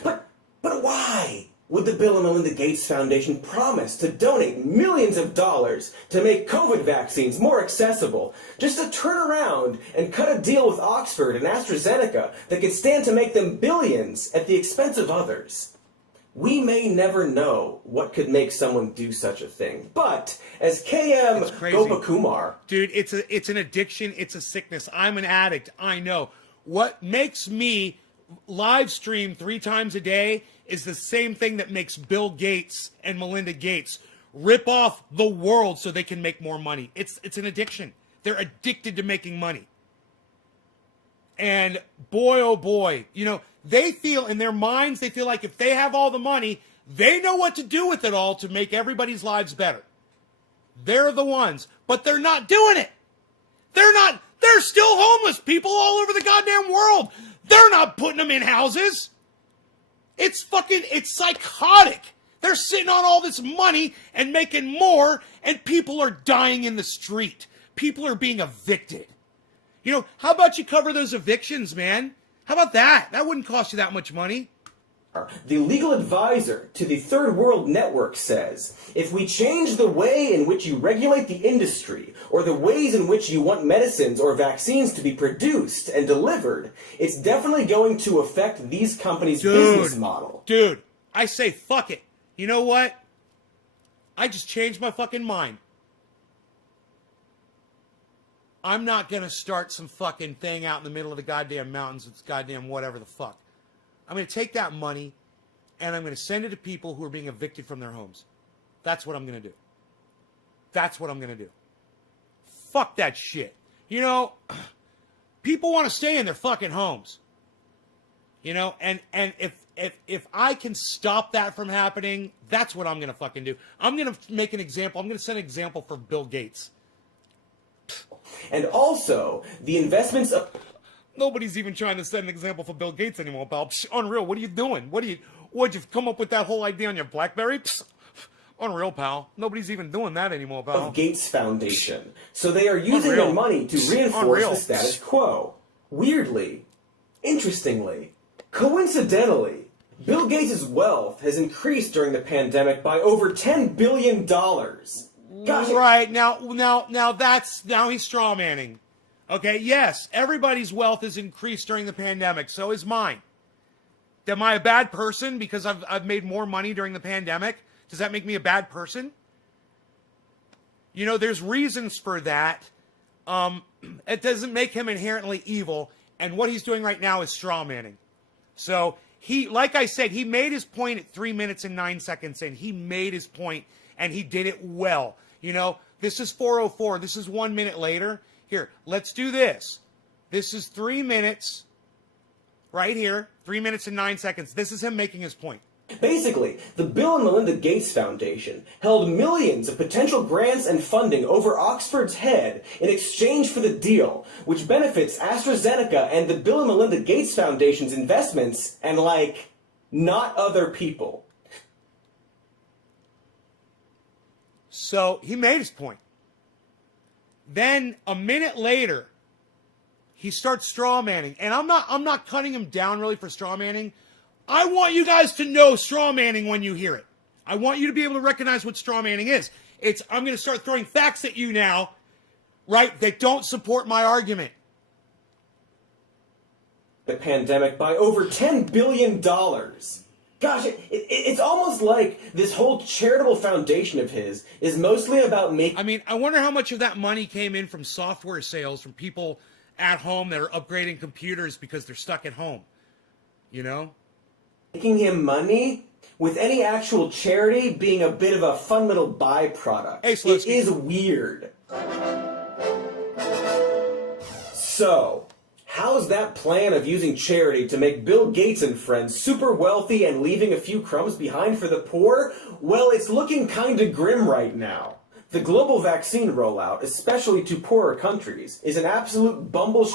But why? Would the Bill and Melinda Gates Foundation promise to donate millions of dollars to make COVID vaccines more accessible, just to turn around and cut a deal with Oxford and AstraZeneca that could stand to make them billions at the expense of others? We may never know what could make someone do such a thing, but as KM Gopakumar... Dude, it's an addiction, it's a sickness. I'm an addict, I know. What makes me live stream 3 times a day is the same thing that makes Bill Gates and Melinda Gates rip off the world so they can make more money. It's an addiction. They're addicted to making money. And boy, oh boy, you know, they feel in their minds, they feel like if they have all the money, they know what to do with it all to make everybody's lives better. They're the ones, but they're not doing it. They're still homeless people all over the goddamn world. They're not putting them in houses. It's psychotic. They're sitting on all this money and making more, and people are dying in the street. People are being evicted. You know, how about you cover those evictions, man? How about that? That wouldn't cost you that much money. The legal advisor to the Third World Network says, if we change the way in which you regulate the industry, or the ways in which you want medicines or vaccines to be produced and delivered, it's definitely going to affect these companies' business model. Dude, I say fuck it. You know what? I just changed my fucking mind. I'm not going to start some fucking thing out in the middle of the goddamn mountains with goddamn whatever the fuck. I'm going to take that money and I'm going to send it to people who are being evicted from their homes. That's what I'm going to do. That's what I'm going to do. Fuck that shit. You know, people want to stay in their fucking homes. You know, and if I can stop that from happening, that's what I'm going to fucking do. I'm going to make an example. I'm going to set an example for Bill Gates. And also, the investments of... Nobody's even trying to set an example for Bill Gates anymore, pal. Psh, unreal. What are you doing? What'd you come up with that whole idea on your BlackBerry? Psh, unreal, pal. Nobody's even doing that anymore, pal. Of Gates Foundation. So they are using their money to reinforce the status quo. Weirdly, interestingly, coincidentally, Bill Gates' wealth has increased during the pandemic by over $10 billion. Gosh, right, now he's straw manning. Okay, yes, everybody's wealth has increased during the pandemic, so is mine. Am I a bad person because I've made more money during the pandemic? Does that make me a bad person? You know, there's reasons for that. It doesn't make him inherently evil, and what he's doing right now is straw manning. So, like I said, he made his point at 3 minutes and 9 seconds in. He made his point, and he did it well. You know, this is 4:04. This is 1 minute later. Here, let's do this. This is 3 minutes, right here, 3 minutes and 9 seconds. This is him making his point. Basically, the Bill and Melinda Gates Foundation held millions of potential grants and funding over Oxford's head in exchange for the deal, which benefits AstraZeneca and the Bill and Melinda Gates Foundation's investments and, like, not other people. So, he made his point. Then a minute later, he starts straw manning. And I'm not cutting him down really for straw manning. I want you guys to know straw manning when you hear it. I want you to be able to recognize what straw manning is. I'm going to start throwing facts at you now, right, that don't support my argument. The pandemic by over $10 billion. Gosh, it's almost like this whole charitable foundation of his is mostly about making... I mean, I wonder how much of that money came in from software sales, from people at home that are upgrading computers because they're stuck at home. You know? Making him money with any actual charity being a bit of a fun little byproduct. Hey, it is weird. So... how's that plan of using charity to make Bill Gates and friends super wealthy and leaving a few crumbs behind for the poor? Well, it's looking kinda grim right now. The global vaccine rollout, especially to poorer countries, is an absolute bumble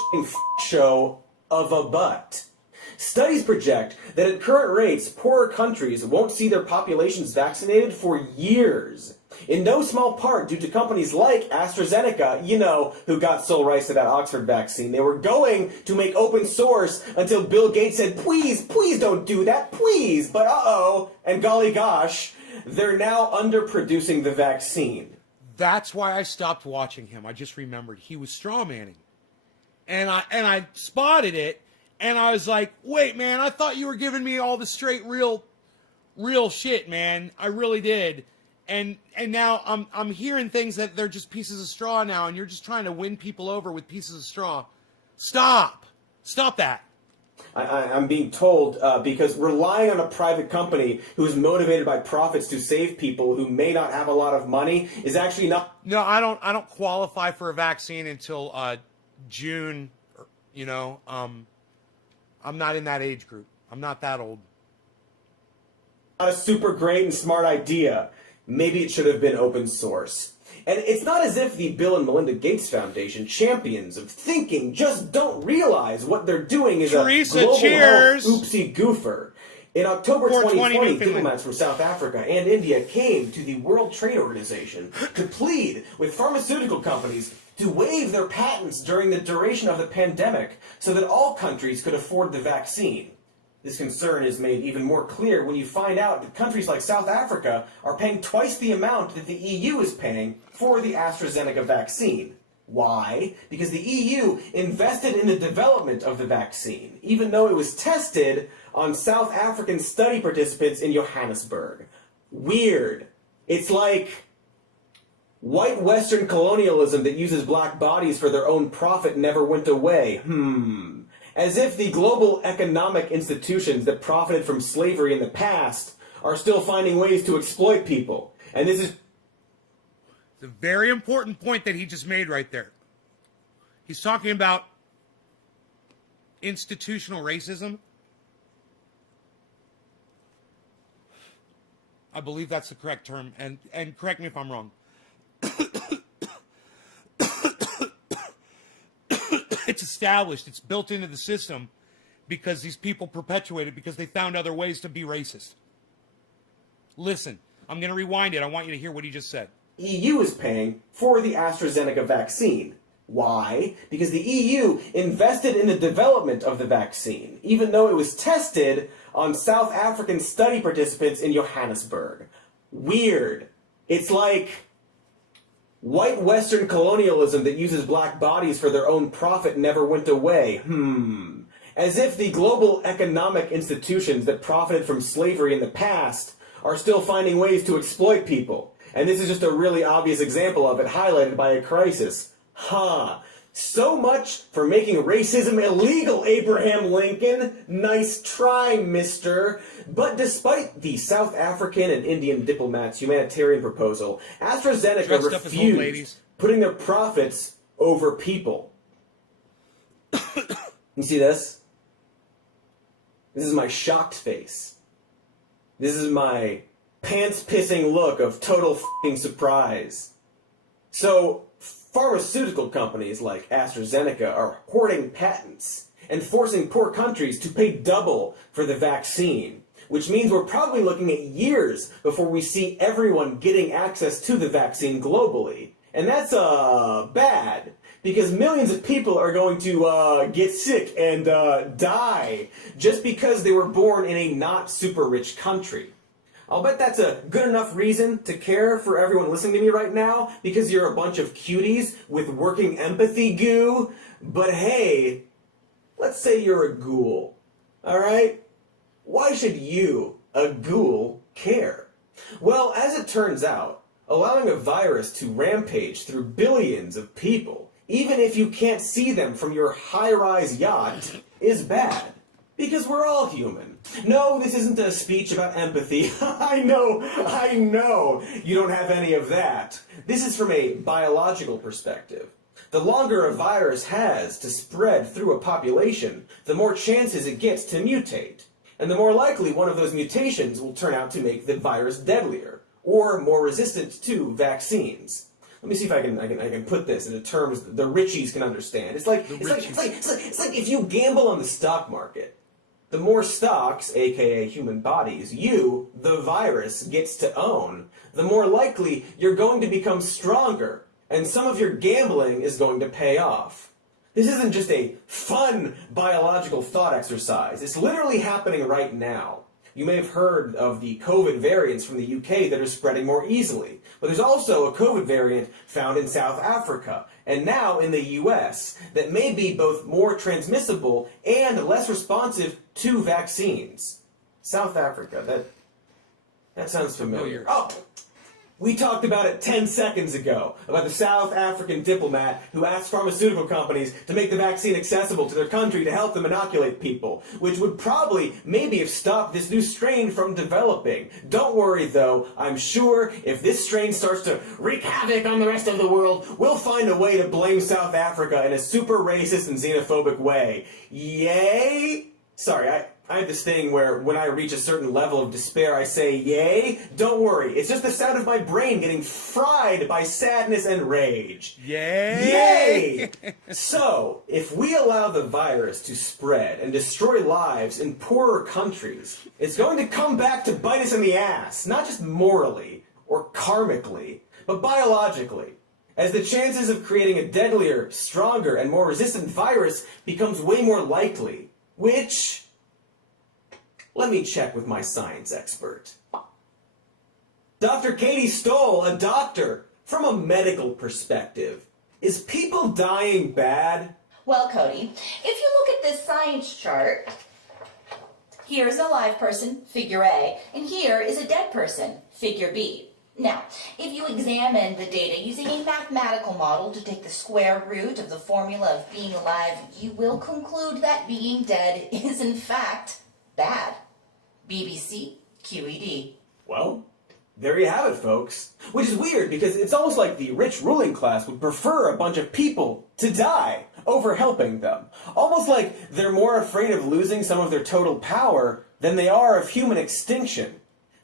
show of a butt. Studies project that at current rates, poorer countries won't see their populations vaccinated for years. In no small part due to companies like AstraZeneca, who got sole rights to that Oxford vaccine. They were going to make open source until Bill Gates said, please don't do that, please. But and golly gosh, they're now underproducing the vaccine. That's why I stopped watching him. I just remembered he was strawmanning. And I spotted it, and I was like, wait, man, I thought you were giving me all the straight, real shit, man. I really did. And now I'm hearing things that they're just pieces of straw now, and you're just trying to win people over with pieces of straw. Stop that. I'm being told because relying on a private company who's motivated by profits to save people who may not have a lot of money is actually not. No, I don't qualify for a vaccine until June. I'm not in that age group. I'm not that old. Not a super great and smart idea. Maybe it should have been open source. And it's not as if the Bill and Melinda Gates Foundation, champions of thinking, just don't realize what they're doing is Teresa, a global cheers. health oopsie goofer. In October 2020, diplomats from South Africa and India came to the World Trade Organization to plead with pharmaceutical companies to waive their patents during the duration of the pandemic so that all countries could afford the vaccine. This concern is made even more clear when you find out that countries like South Africa are paying twice the amount that the EU is paying for the AstraZeneca vaccine. Why? Because the EU invested in the development of the vaccine, even though it was tested on South African study participants in Johannesburg. Weird. It's like white Western colonialism that uses black bodies for their own profit never went away. As if the global economic institutions that profited from slavery in the past are still finding ways to exploit people. And this is a very important point that he just made right there. He's talking about institutional racism. I believe that's the correct term, and correct me if I'm wrong. It's established. It's built into the system because these people perpetuate it because they found other ways to be racist. Listen, I'm going to rewind it. I want you to hear what he just said. EU is paying for the AstraZeneca vaccine. Why? Because the EU invested in the development of the vaccine, even though it was tested on South African study participants in Johannesburg. Weird. It's like white Western colonialism that uses black bodies for their own profit never went away. As if the global economic institutions that profited from slavery in the past are still finding ways to exploit people. And this is just a really obvious example of it, highlighted by a crisis. So much for making racism illegal, Abraham Lincoln. Nice try, mister. But despite the South African and Indian diplomats' humanitarian proposal, AstraZeneca refused, putting their profits over people. You see this? This is my shocked face. This is my pants-pissing look of total f***ing surprise. So, pharmaceutical companies like AstraZeneca are hoarding patents and forcing poor countries to pay double for the vaccine, which means we're probably looking at years before we see everyone getting access to the vaccine globally. And that's bad, because millions of people are going to get sick and die just because they were born in a not super rich country. I'll bet that's a good enough reason to care for everyone listening to me right now, because you're a bunch of cuties with working empathy goo. But hey, let's say you're a ghoul, alright? Why should you, a ghoul, care? Well, as it turns out, allowing a virus to rampage through billions of people, even if you can't see them from your high-rise yacht, is bad. Because we're all human. No, this isn't a speech about empathy. I know, you don't have any of that. This is from a biological perspective. The longer a virus has to spread through a population, the more chances it gets to mutate. And the more likely one of those mutations will turn out to make the virus deadlier, or more resistant to vaccines. Let me see if I can put this into terms the richies can understand. It's like if you gamble on the stock market. the more stocks, aka human bodies, you, the virus, gets to own, the more likely you're going to become stronger, and some of your gambling is going to pay off. This isn't just a fun biological thought exercise. It's literally happening right now. You may have heard of the COVID variants from the UK that are spreading more easily, but there's also a COVID variant found in South Africa, and now in the US, that may be both more transmissible and less responsive to vaccines. South Africa, that sounds familiar. Oh, we talked about it 10 seconds ago, about the South African diplomat who asked pharmaceutical companies to make the vaccine accessible to their country to help them inoculate people, which would probably maybe have stopped this new strain from developing. Don't worry though, I'm sure if this strain starts to wreak havoc on the rest of the world, we'll find a way to blame South Africa in a super racist and xenophobic way. Yay? Sorry, I have this thing where when I reach a certain level of despair, I say, yay? Don't worry, it's just the sound of my brain getting fried by sadness and rage. Yay! Yay! So, if we allow the virus to spread and destroy lives in poorer countries, it's going to come back to bite us in the ass, not just morally or karmically, but biologically, as the chances of creating a deadlier, stronger, and more resistant virus becomes way more likely. Which, let me check with my science expert. Dr. Katie Stoll, a doctor, from a medical perspective, is people dying bad? Well, Cody, if you look at this science chart, here's a live person, figure A, and here is a dead person, figure B. Now, if you examine the data using a mathematical model to take the square root of the formula of being alive, you will conclude that being dead is in fact bad. BBC QED. Well, there you have it, folks. Which is weird because it's almost like the rich ruling class would prefer a bunch of people to die over helping them. Almost like they're more afraid of losing some of their total power than they are of human extinction.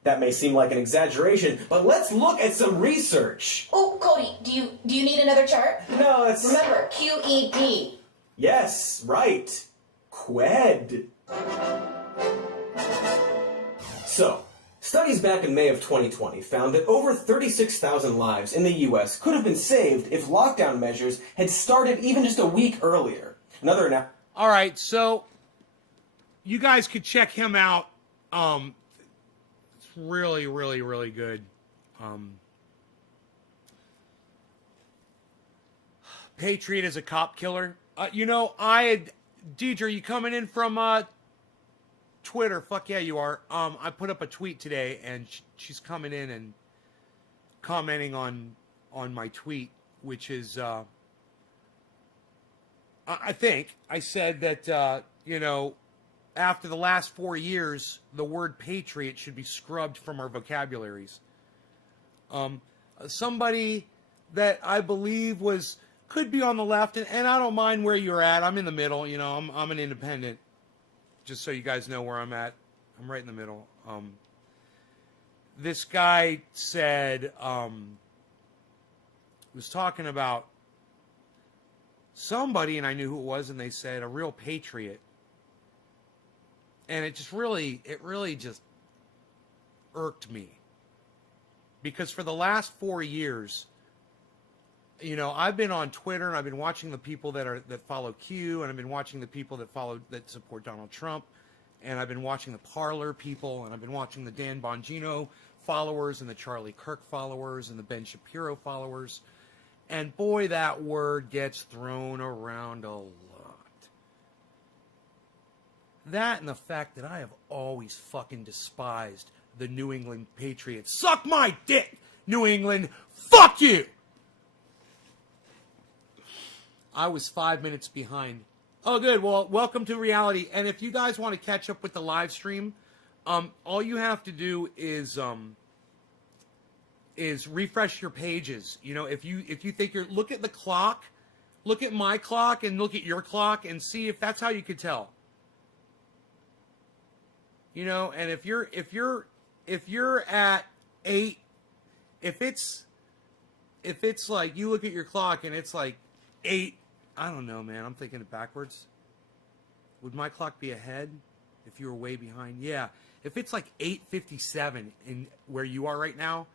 That may seem like an exaggeration, but let's look at some research. Oh, Cody, do you need another chart? No, it's... Remember, QED. Yes, right. QUED. So, studies back in May of 2020 found that over 36,000 lives in the US could have been saved if lockdown measures had started even just a week earlier. All right, so you guys could check him out. It's really, really, really good. Patriot is a cop killer. Deidre, you coming in from Twitter? Fuck yeah, you are. I put up a tweet today, and she's coming in and commenting on my tweet, which is, I think I said that, after the last 4 years, the word patriot should be scrubbed from our vocabularies. Somebody that I believe could be on the left, and I don't mind where you're at. I'm in the middle, I'm an independent. Just so you guys know where I'm at. I'm right in the middle. This guy said, was talking about somebody, and I knew who it was, and they said a real patriot. And it really just irked me. Because for the last 4 years, I've been on Twitter and I've been watching the people that follow Q, and I've been watching the people that support Donald Trump, and I've been watching the Parler people, and I've been watching the Dan Bongino followers and the Charlie Kirk followers and the Ben Shapiro followers. And boy, that word gets thrown around a lot. That and the fact that I have always fucking despised the New England Patriots. Suck my dick, New England. Fuck you! I was 5 minutes behind. Oh, good. Well, welcome to reality. And if you guys want to catch up with the live stream, all you have to do is refresh your pages. If you think look at the clock, look at my clock, and look at your clock, and see if that's how you could tell. And if you're at 8, if it's like you look at your clock and it's like 8, I don't know, man. I'm thinking it backwards. Would my clock be ahead? if you were way behind. Yeah. If it's like 8:57 in where you are right now,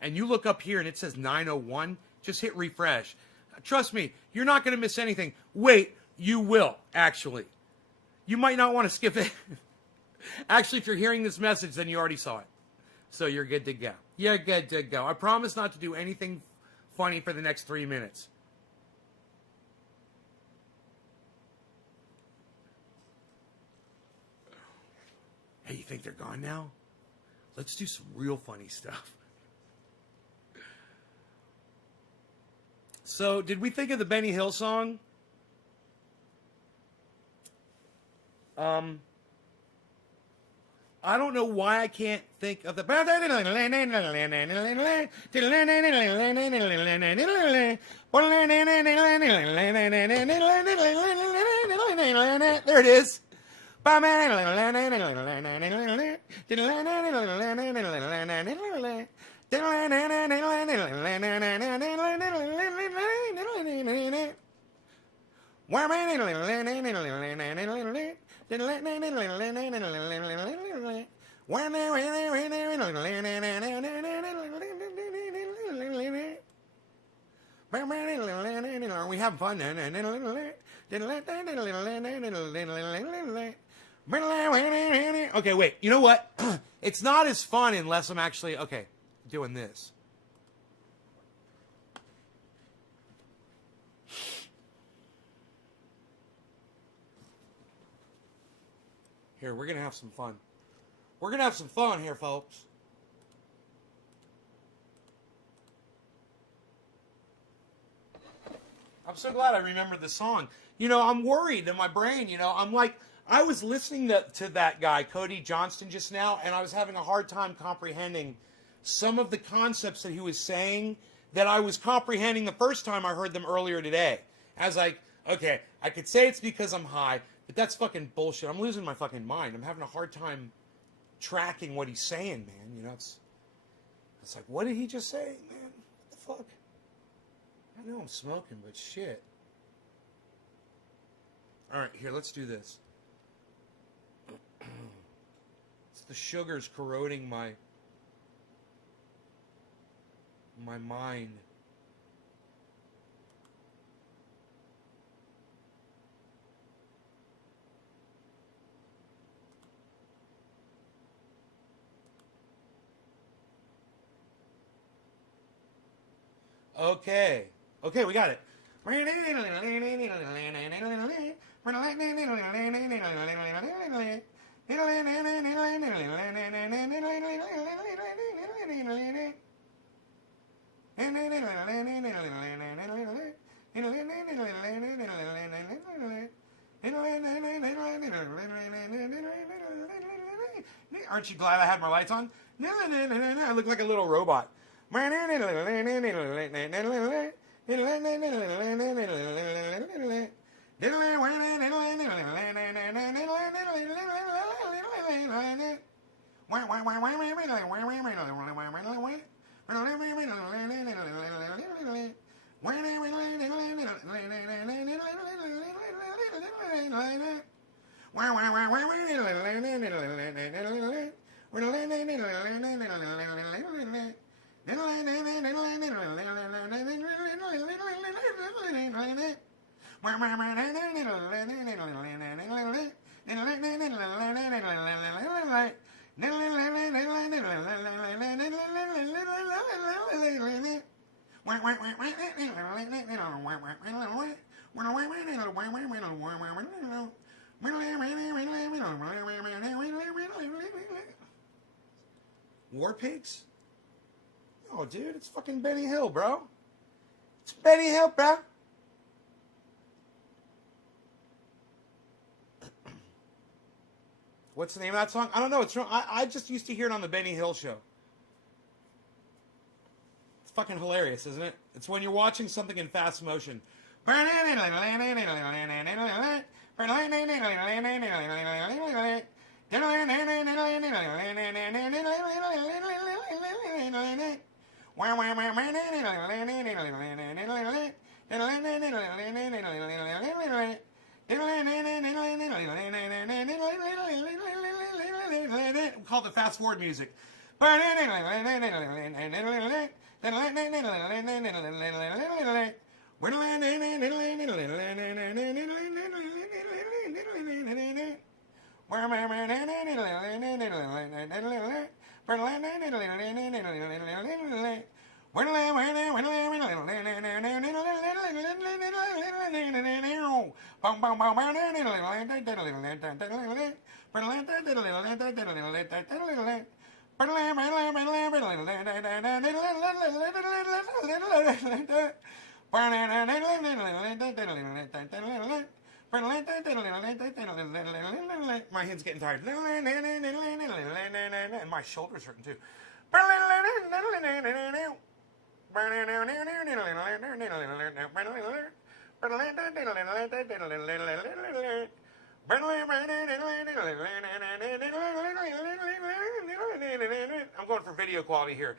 and you look up here and it says 9:01, just hit refresh. Trust me, you're not going to miss anything. Wait, you will, actually. You might not want to skip it. Actually, if you're hearing this message, then you already saw it. So you're good to go. You're good to go. I promise not to do anything funny for the next 3 minutes. Hey, you think they're gone now? Let's do some real funny stuff. So, did we think of the Benny Hill song? I don't know why I can't think of the. There it is. We have fun. Okay, wait. You know what? It's not as fun unless I'm actually, okay, doing this. Here, we're going to have some fun. We're going to have some fun here, folks. I'm so glad I remembered the song. You know, I'm worried in my brain, you know. I'm like, I was listening to that guy, Cody Johnston, just now, and I was having a hard time comprehending some of the concepts that he was saying that I was comprehending the first time I heard them earlier today. I was like, okay, I could say it's because I'm high, but that's fucking bullshit. I'm losing my fucking mind. I'm having a hard time tracking what he's saying, man. You know, it's like, what did he just say, man? What the fuck? I know I'm smoking, but shit. All right, here, let's do this. It's the sugars corroding my mind. Okay. Okay, we got it. Aren't you glad I had my lights on? I look like a little robot. War Pigs? Oh, dude, it's fucking Benny Hill, bro. It's Benny Hill, bro. What's the name of that song? I don't know. It's from, I just used to hear it on the Benny Hill show. It's fucking hilarious, isn't it? It's when you're watching something in fast motion. fast forward music. My head's getting tired. And my shoulder's hurting too. I'm going for video quality here.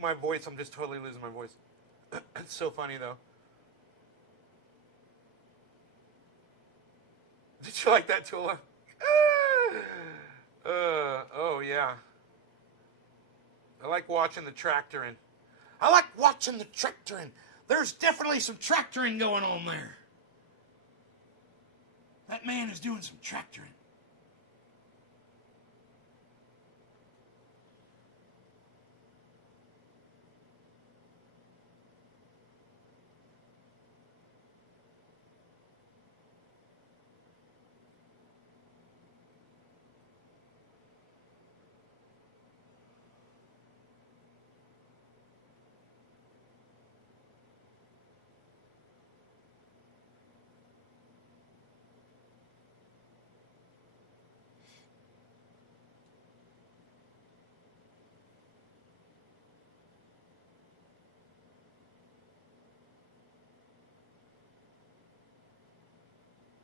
My voice, I'm just totally losing my voice. It's so funny though. Did you like that, Tula? Oh yeah. I like watching the tractoring. There's definitely some tractoring going on there. That man is doing some tractoring.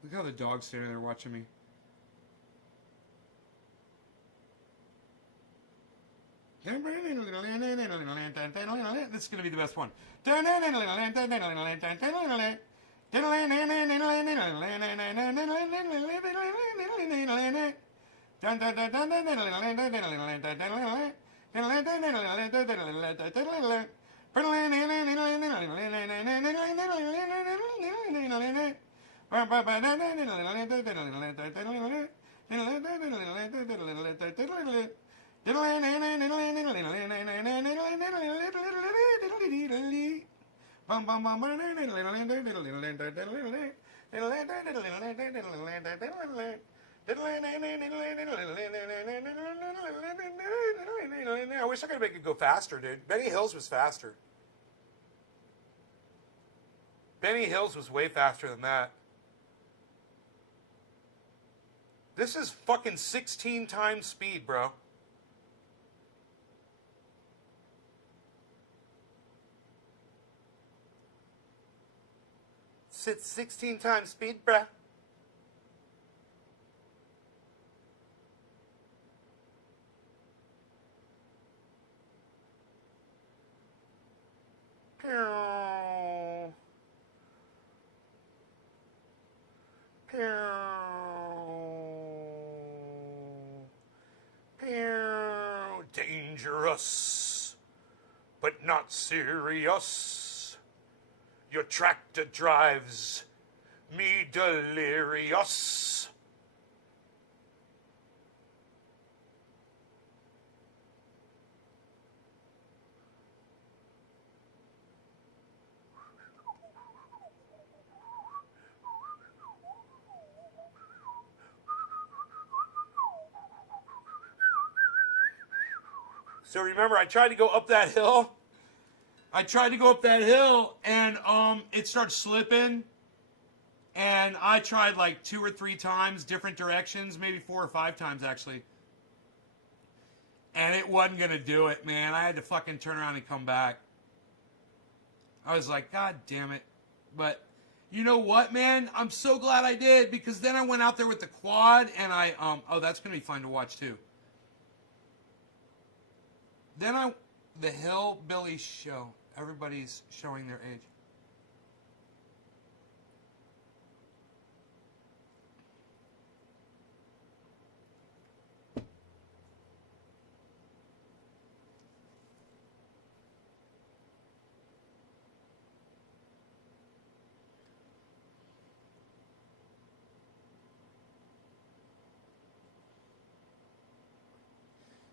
Look how the dog's standing there watching me. This is going to be the best one. I wish I could make it go faster, dude. Benny Hills was faster. Benny Hills was way faster than that. This is fucking 16 times speed, bro. It's 16 times speed, bruh. Pew. Pew. Pew. Dangerous, but not serious. Your tractor drives me delirious. So remember, I tried to go up that hill. And it started slipping. And I tried like 2 or 3 times, different directions, maybe 4 or 5 times actually. And it wasn't going to do it, man. I had to fucking turn around and come back. I was like, God damn it. But you know what, man? I'm so glad I did, because then I went out there with the quad and oh, that's going to be fun to watch too. Then the Hillbilly Show. Everybody's showing their age.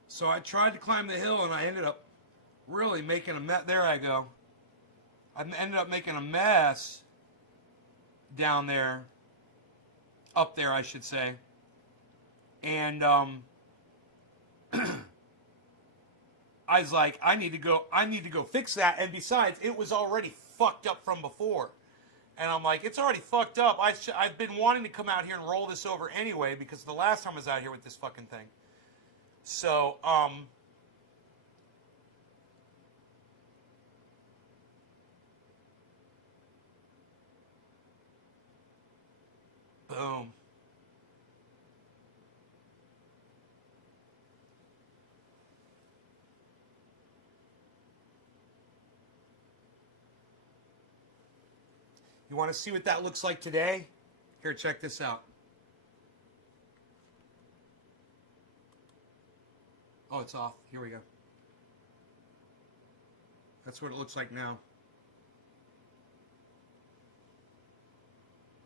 So I tried to climb the hill, and I ended up really making a mess. There I go. I ended up making a mess down there. Up there, I should say. And I was like, I need to go fix that. And besides, it was already fucked up from before. And I'm like, it's already fucked up. I've been wanting to come out here and roll this over anyway, because the last time I was out here with this fucking thing. So, boom. You want to see what that looks like today? Here, check this out. Oh, it's off. Here we go. That's what it looks like now.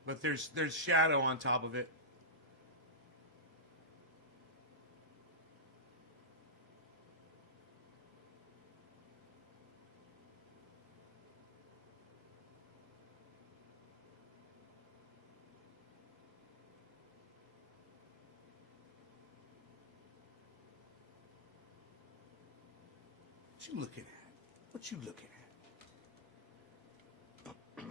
But there's shadow on top of it. What you looking at? What you looking at?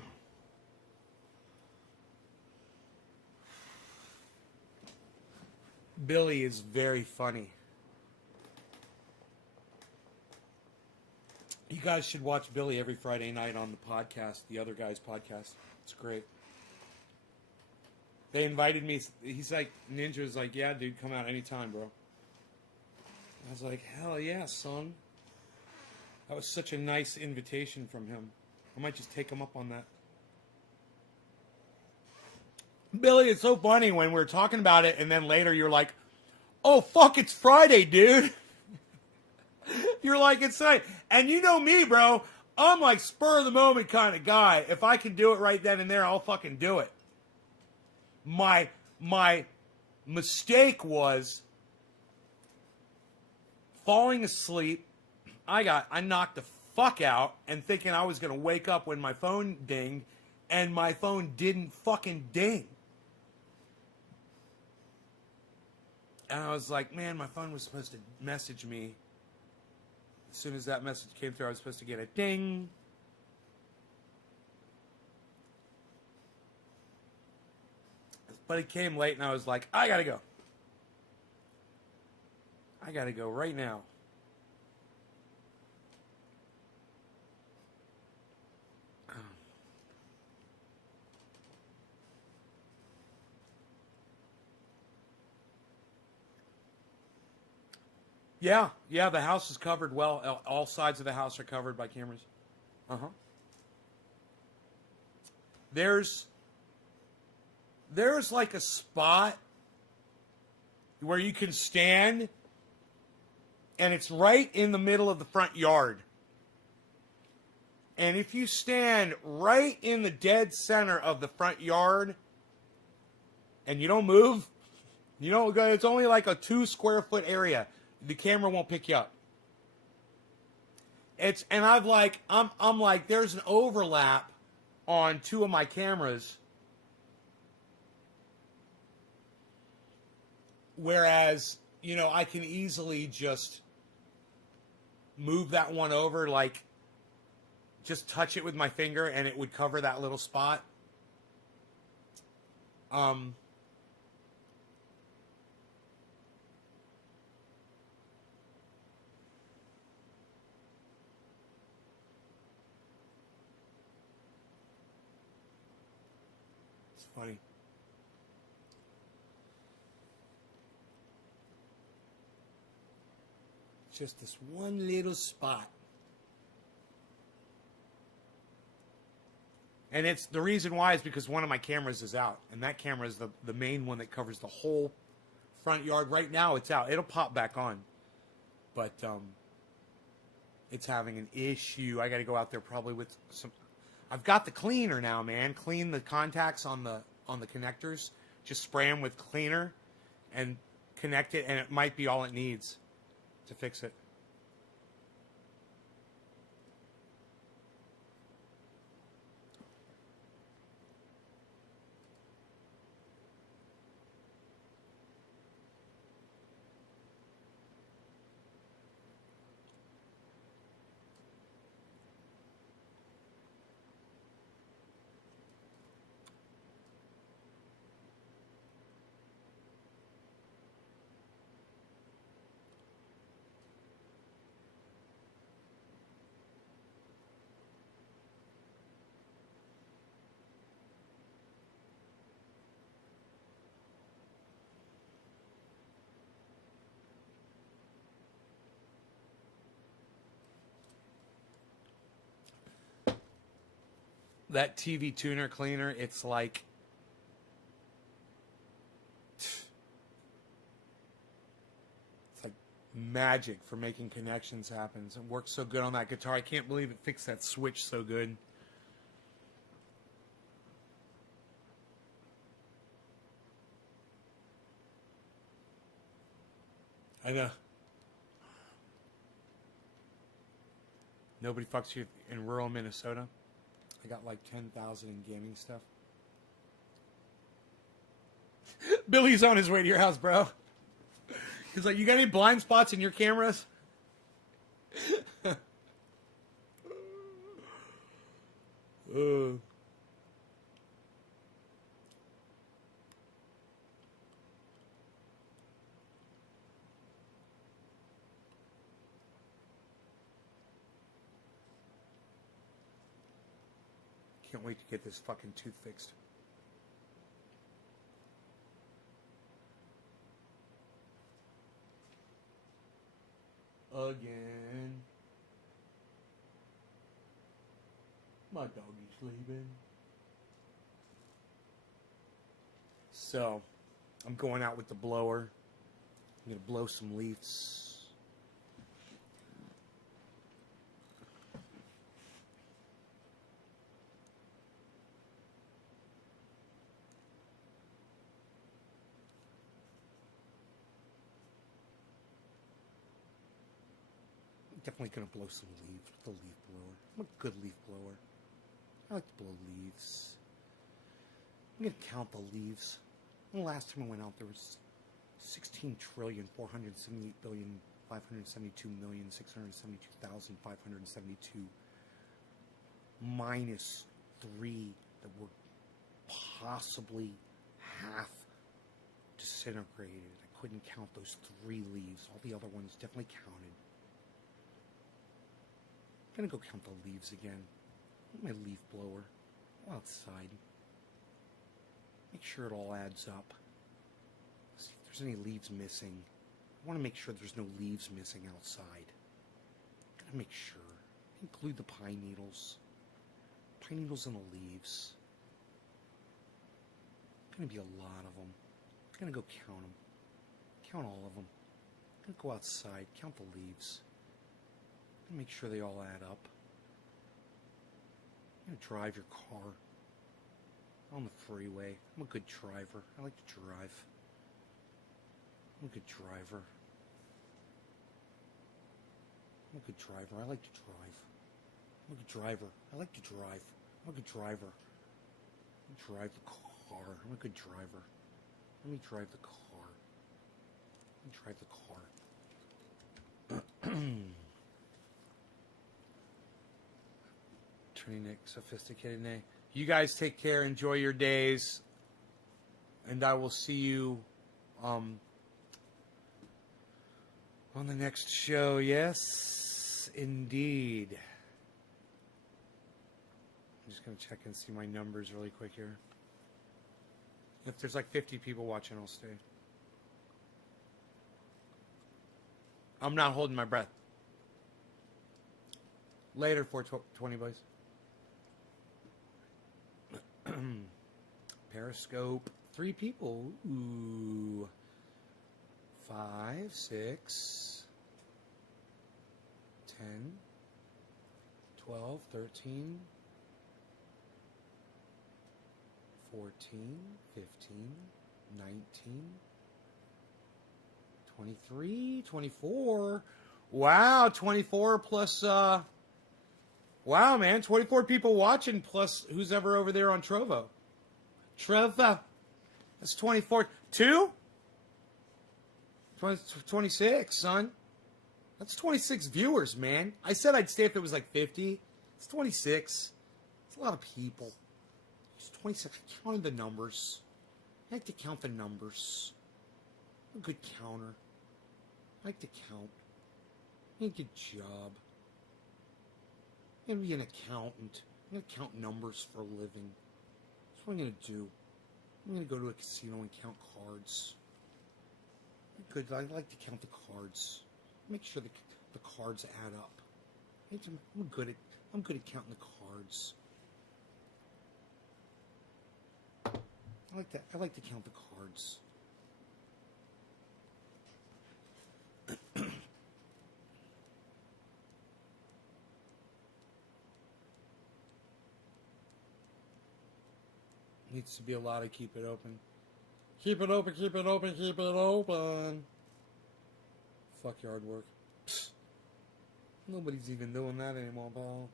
Billy is very funny. You guys should watch Billy every Friday night on the podcast, the other guy's podcast. It's great. They invited me. He's like, Ninja's like, yeah, dude, come out anytime, bro. I was like, hell yeah, son. That was such a nice invitation from him. I might just take him up on that. Billy, it's so funny when we're talking about it and then later you're like, oh, fuck, it's Friday, dude. You're like, it's Friday. And you know me, bro. I'm like spur of the moment kind of guy. If I can do it right then and there, I'll fucking do it. My mistake was falling asleep. I knocked the fuck out and thinking I was going to wake up when my phone dinged, and my phone didn't fucking ding. And I was like, man, my phone was supposed to message me. As soon as that message came through, I was supposed to get a ding. But it came late, and I was like, I gotta go. I gotta go right now. Yeah, the house is covered well. All sides of the house are covered by cameras. Uh-huh. There's like a spot where you can stand, and it's right in the middle of the front yard. And if you stand right in the dead center of the front yard and you don't move, you don't go, it's only like a 2 square foot area. The camera won't pick you up. I'm like, there's an overlap on 2 of my cameras. Whereas, I can easily just move that one over, like, just touch it with my finger and it would cover that little spot. Um, it's funny. Just this one little spot. And it's the reason why is because one of my cameras is out. And that camera is the main one that covers the whole front yard. Right now it's out. It'll pop back on. But it's having an issue. I got to go out there probably with some. I've got the cleaner now, man. Clean the contacts on the connectors. Just spray them with cleaner and connect it, and it might be all it needs to fix it. That TV tuner cleaner, it's like magic for making connections happen. It works so good on that guitar. I can't believe it fixed that switch so good. I know. Nobody fucks you in rural Minnesota. I got like 10,000 in gaming stuff. Billy's on his way to your house, bro. He's like, you got any blind spots in your cameras? Can't wait to get this fucking tooth fixed. Again. My doggy's leaving. So, I'm going out with the blower. I'm going to blow some leaves. Definitely gonna blow some leaves with the leaf blower. I'm a good leaf blower. I like to blow leaves. I'm gonna count the leaves. The last time I went out, there was 16,478,572,672,572 minus 3 that were possibly half disintegrated. I couldn't count those 3 leaves. All the other ones definitely counted. I'm gonna go count the leaves again. My leaf blower. Go outside. Make sure it all adds up. See if there's any leaves missing. I want to make sure there's no leaves missing outside. Gotta make sure. Include the pine needles. Pine needles and the leaves. Gonna be a lot of them. I'm gonna go count them. Count all of them. I'm gonna go outside. Count the leaves. Make sure they all add up. I'm gonna drive your car on the freeway. I'm a good driver. I like to drive. I'm a good driver. I'm a good driver. I like to drive. I'm a good driver. I like to drive. I'm a good driver. I drive the car. I'm a good driver. Let me drive the car. Let me drive the car. Nick, sophisticated Nick. You guys take care. Enjoy your days. And I will see you on the next show. Yes, indeed. I'm just going to check and see my numbers really quick here. If there's like 50 people watching, I'll stay. I'm not holding my breath. Later, 420, boys. Periscope. 3 people. Ooh. 5, 6, 10, 12, 13, 14, 15, 19, 23, 24. Wow, 24 plus, wow, man, 24 people watching plus who's ever over there on Trovo. Trovo. That's 24. 2? 26, son. That's 26 viewers, man. I said I'd stay if it was like 50. It's 26. It's a lot of people. It's 26. I counted the numbers. I like to count the numbers. I'm a good counter. I like to count. I need a good job. I'm going to be an accountant. I'm going to count numbers for a living. That's what I'm going to do. I'm going to go to a casino and count cards. Good. I like to count the cards. Make sure the cards add up. I'm good at counting the cards. I like that. I like to count the cards. Needs to be a lot of keep it open. Keep it open, keep it open, keep it open. Fuck yard work. Psst. Nobody's even doing that anymore, pal.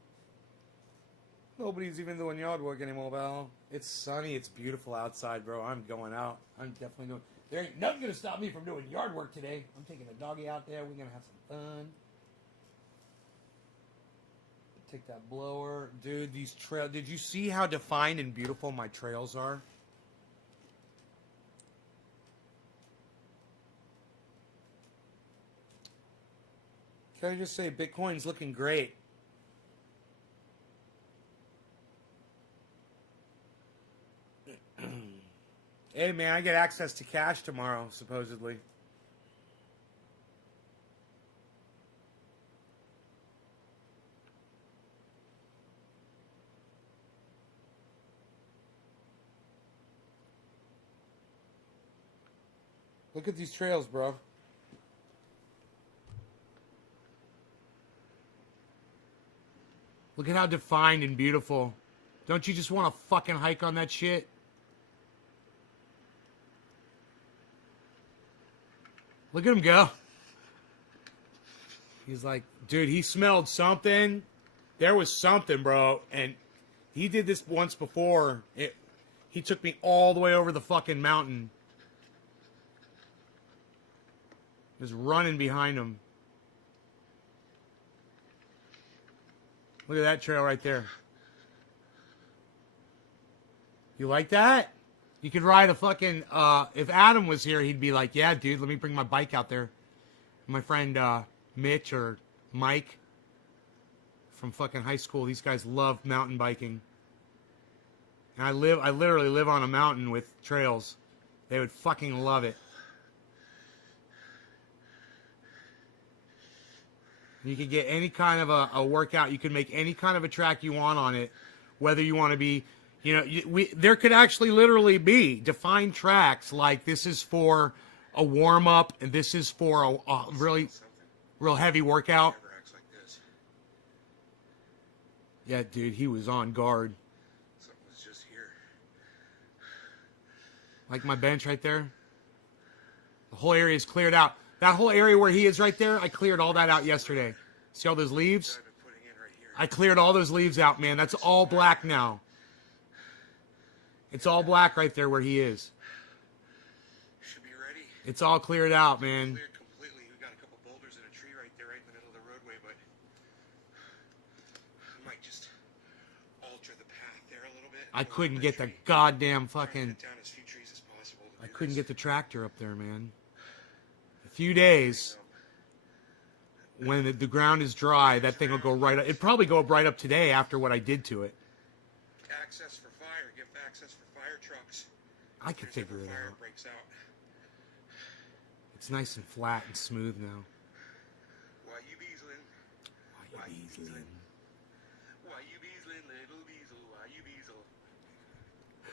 Nobody's even doing yard work anymore, pal. It's sunny, it's beautiful outside, bro. I'm going out. I'm definitely doing... There ain't nothing gonna stop me from doing yard work today. I'm taking the doggy out there. We're gonna have some fun. Take that blower. Dude, these trails... Did you see how defined and beautiful my trails are? Can I just say Bitcoin's looking great? Hey, man, I get access to cash tomorrow, supposedly. Look at these trails, bro. Look at how defined and beautiful. Don't you just want to fucking hike on that shit? Look at him go. He's like, dude, he smelled something. There was something, bro. And he did this once before. He took me all the way over the fucking mountain. Just running behind him. Look at that trail right there. You like that? You could ride a fucking... if Adam was here, he'd be like, yeah, dude, let me bring my bike out there. My friend Mitch or Mike from fucking high school, these guys love mountain biking. And I literally live on a mountain with trails. They would fucking love it. You could get any kind of a workout. You can make any kind of a track you want on it. Whether you want to be, you know, there could actually literally be defined tracks like this is for a warm-up and this is for a really real heavy workout. Yeah, dude, he was on guard. Something was just here. Like my bench right there. The whole area is cleared out. That whole area where he is right there, I cleared all that out yesterday. See all those leaves? I cleared all those leaves out, man. That's all black now. It's all black right there where he is. Should be ready. It's all cleared out, man. Cleared completely. We got a couple boulders and a tree right there, right in the middle of the roadway, but I might just alter the path there a little bit. I couldn't get the goddamn fucking... Cut down as few trees as possible. couldn't get the tractor up there, man. A few days, when the ground is dry, that thing will go right up. It'd probably go up right up today after what I did to it. Access for fire. Give access for fire trucks. I could There's figure ever it fire out. breaks out. It's nice and flat and smooth now. Why you beasling? Why you beasling? Why you beasling, little beasel? Why you beasel?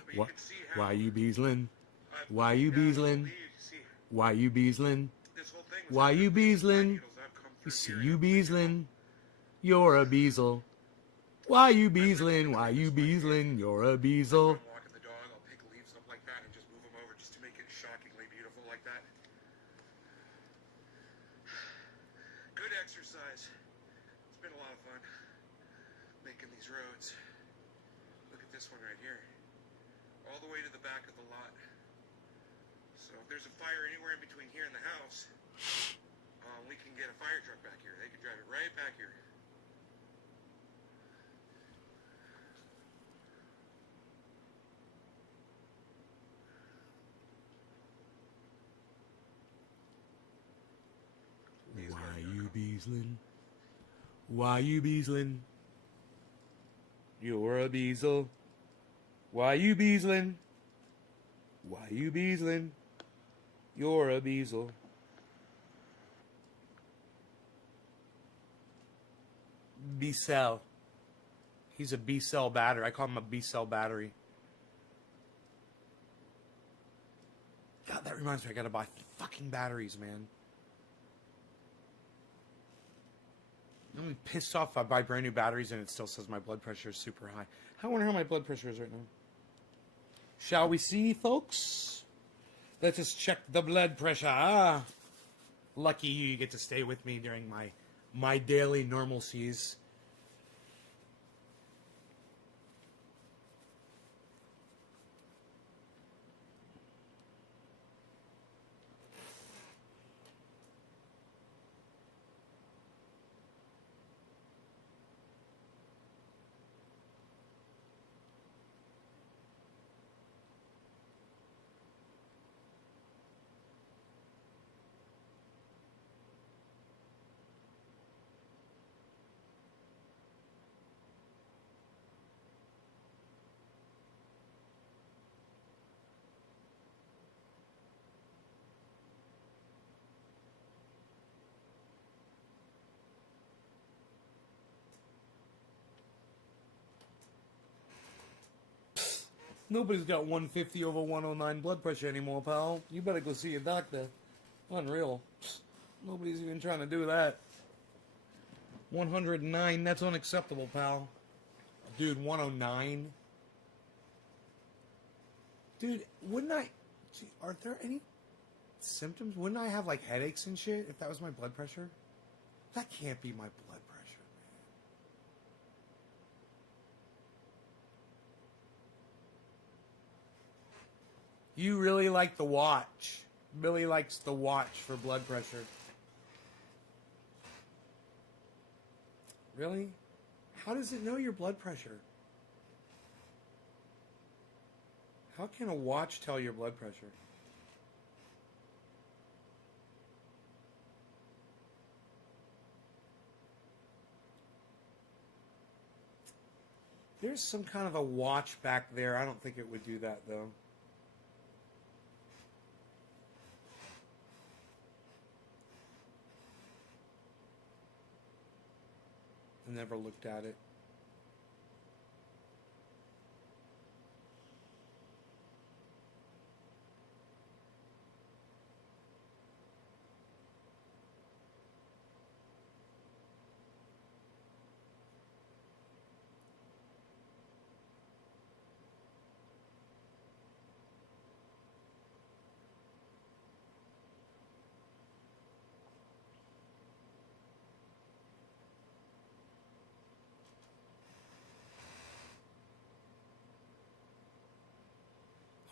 But you What? can see how Why you beasling? I've Why you pulled down all beasling? these. You see, Why you beasling? this whole thing was Why under you the pine beasling? needles. I've come You through see here you and beasling? You're a beasel. Why you beasling? Why you beasling? You're a beasel. I'm walking the dog. I'll pick leaves up like that and just move them over just to make it shockingly beautiful like that. Good exercise. It's been a lot of fun making these roads. Look at this one right here. All the way to the back of the lot. So if there's a fire anywhere in between here and the house, we can get a fire truck back here. They can drive it right back here. Why you beasling? Why you beasling? You're a beasel. Why you beasling? Why you beasling? You're a beasel. B-cell. He's a B-cell battery. I call him a B-cell battery. God, that reminds me, I gotta buy fucking batteries, man. I'm pissed off if I buy brand new batteries and it still says my blood pressure is super high. I wonder how my blood pressure is right now. Shall we see, folks? Let's just check the blood pressure. Ah, lucky you, you get to stay with me during my daily normalcies. Nobody's got 150 over 109 blood pressure anymore, pal. You better go see a doctor. Unreal. Nobody's even trying to do that. 109, that's unacceptable, pal. Dude, 109? Dude, wouldn't I... Gee, are there any symptoms? Wouldn't I have, like, headaches and shit if that was my blood pressure? That can't be my blood pressure, man. You really like the watch. Billy likes the watch for blood pressure. Really? How does it know your blood pressure? How can a watch tell your blood pressure? There's some kind of a watch back there. I don't think it would do that, though. I never looked at it.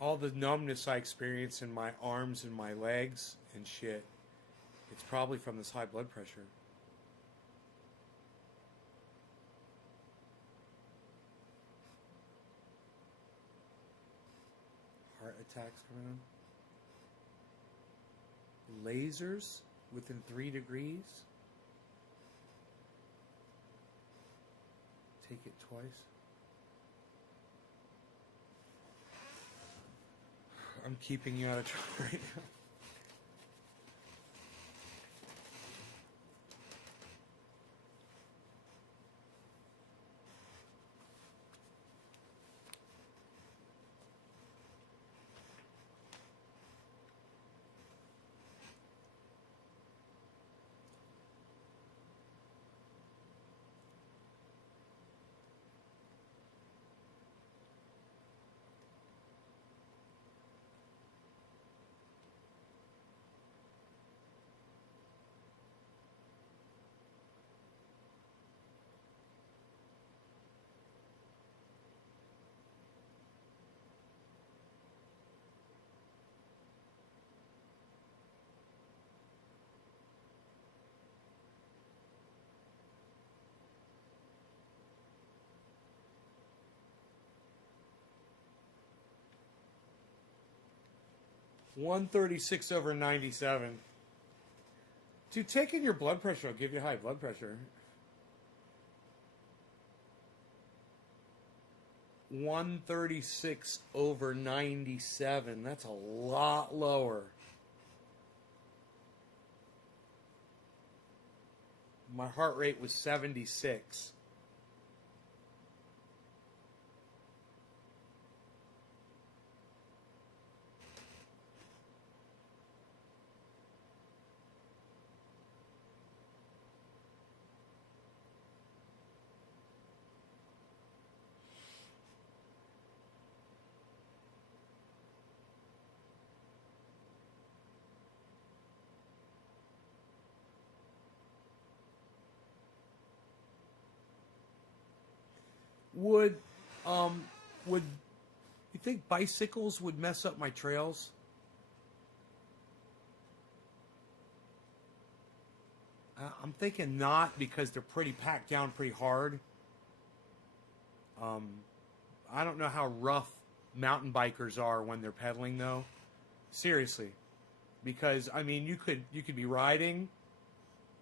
All the numbness I experience in my arms and my legs and shit, it's probably from this high blood pressure. Heart attacks coming on. lasers within 3 degrees. Take it twice. I'm keeping you out of trouble right now. (136/97). Dude, taking your blood pressure will give you high blood pressure. 136/97. That's a lot lower. My heart rate was 76. Would you think bicycles would mess up my trails? I'm thinking not, because they're pretty packed down pretty hard. I don't know how rough mountain bikers are when they're pedaling though. Seriously. Because I mean you could be riding,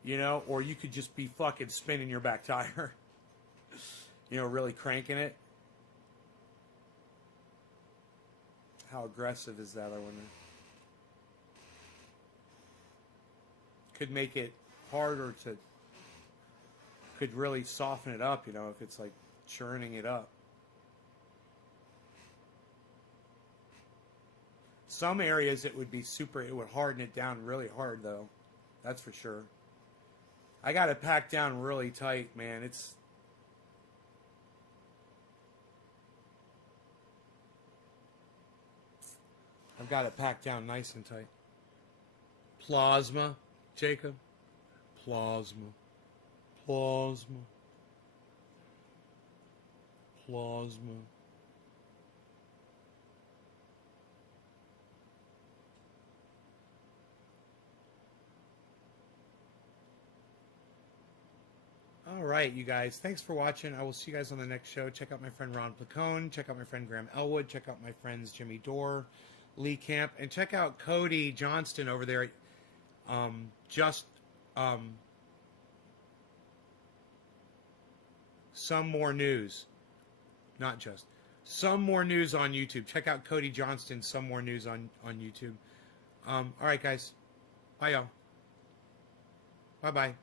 you know, or you could just be fucking spinning your back tire. You know, really cranking it. How aggressive is that, I wonder? Could make it harder to... Could really soften it up, you know, if it's like churning it up. Some areas it would be super... It would harden it down really hard, though. That's for sure. I got it packed down really tight, man. It's... I've got it packed down nice and tight. Plasma, Jacob. Plasma. Plasma. Plasma. All right, you guys. Thanks for watching. I will see you guys on the next show. Check out my friend Ron Placone. Check out my friend Graham Elwood. Check out my friends Jimmy Dore, Lee Camp, and check out Cody Johnston over there. Some more news, not just some more news on YouTube. Check out Cody Johnston. Some more news on YouTube. All right, guys. Bye, y'all. Bye, bye.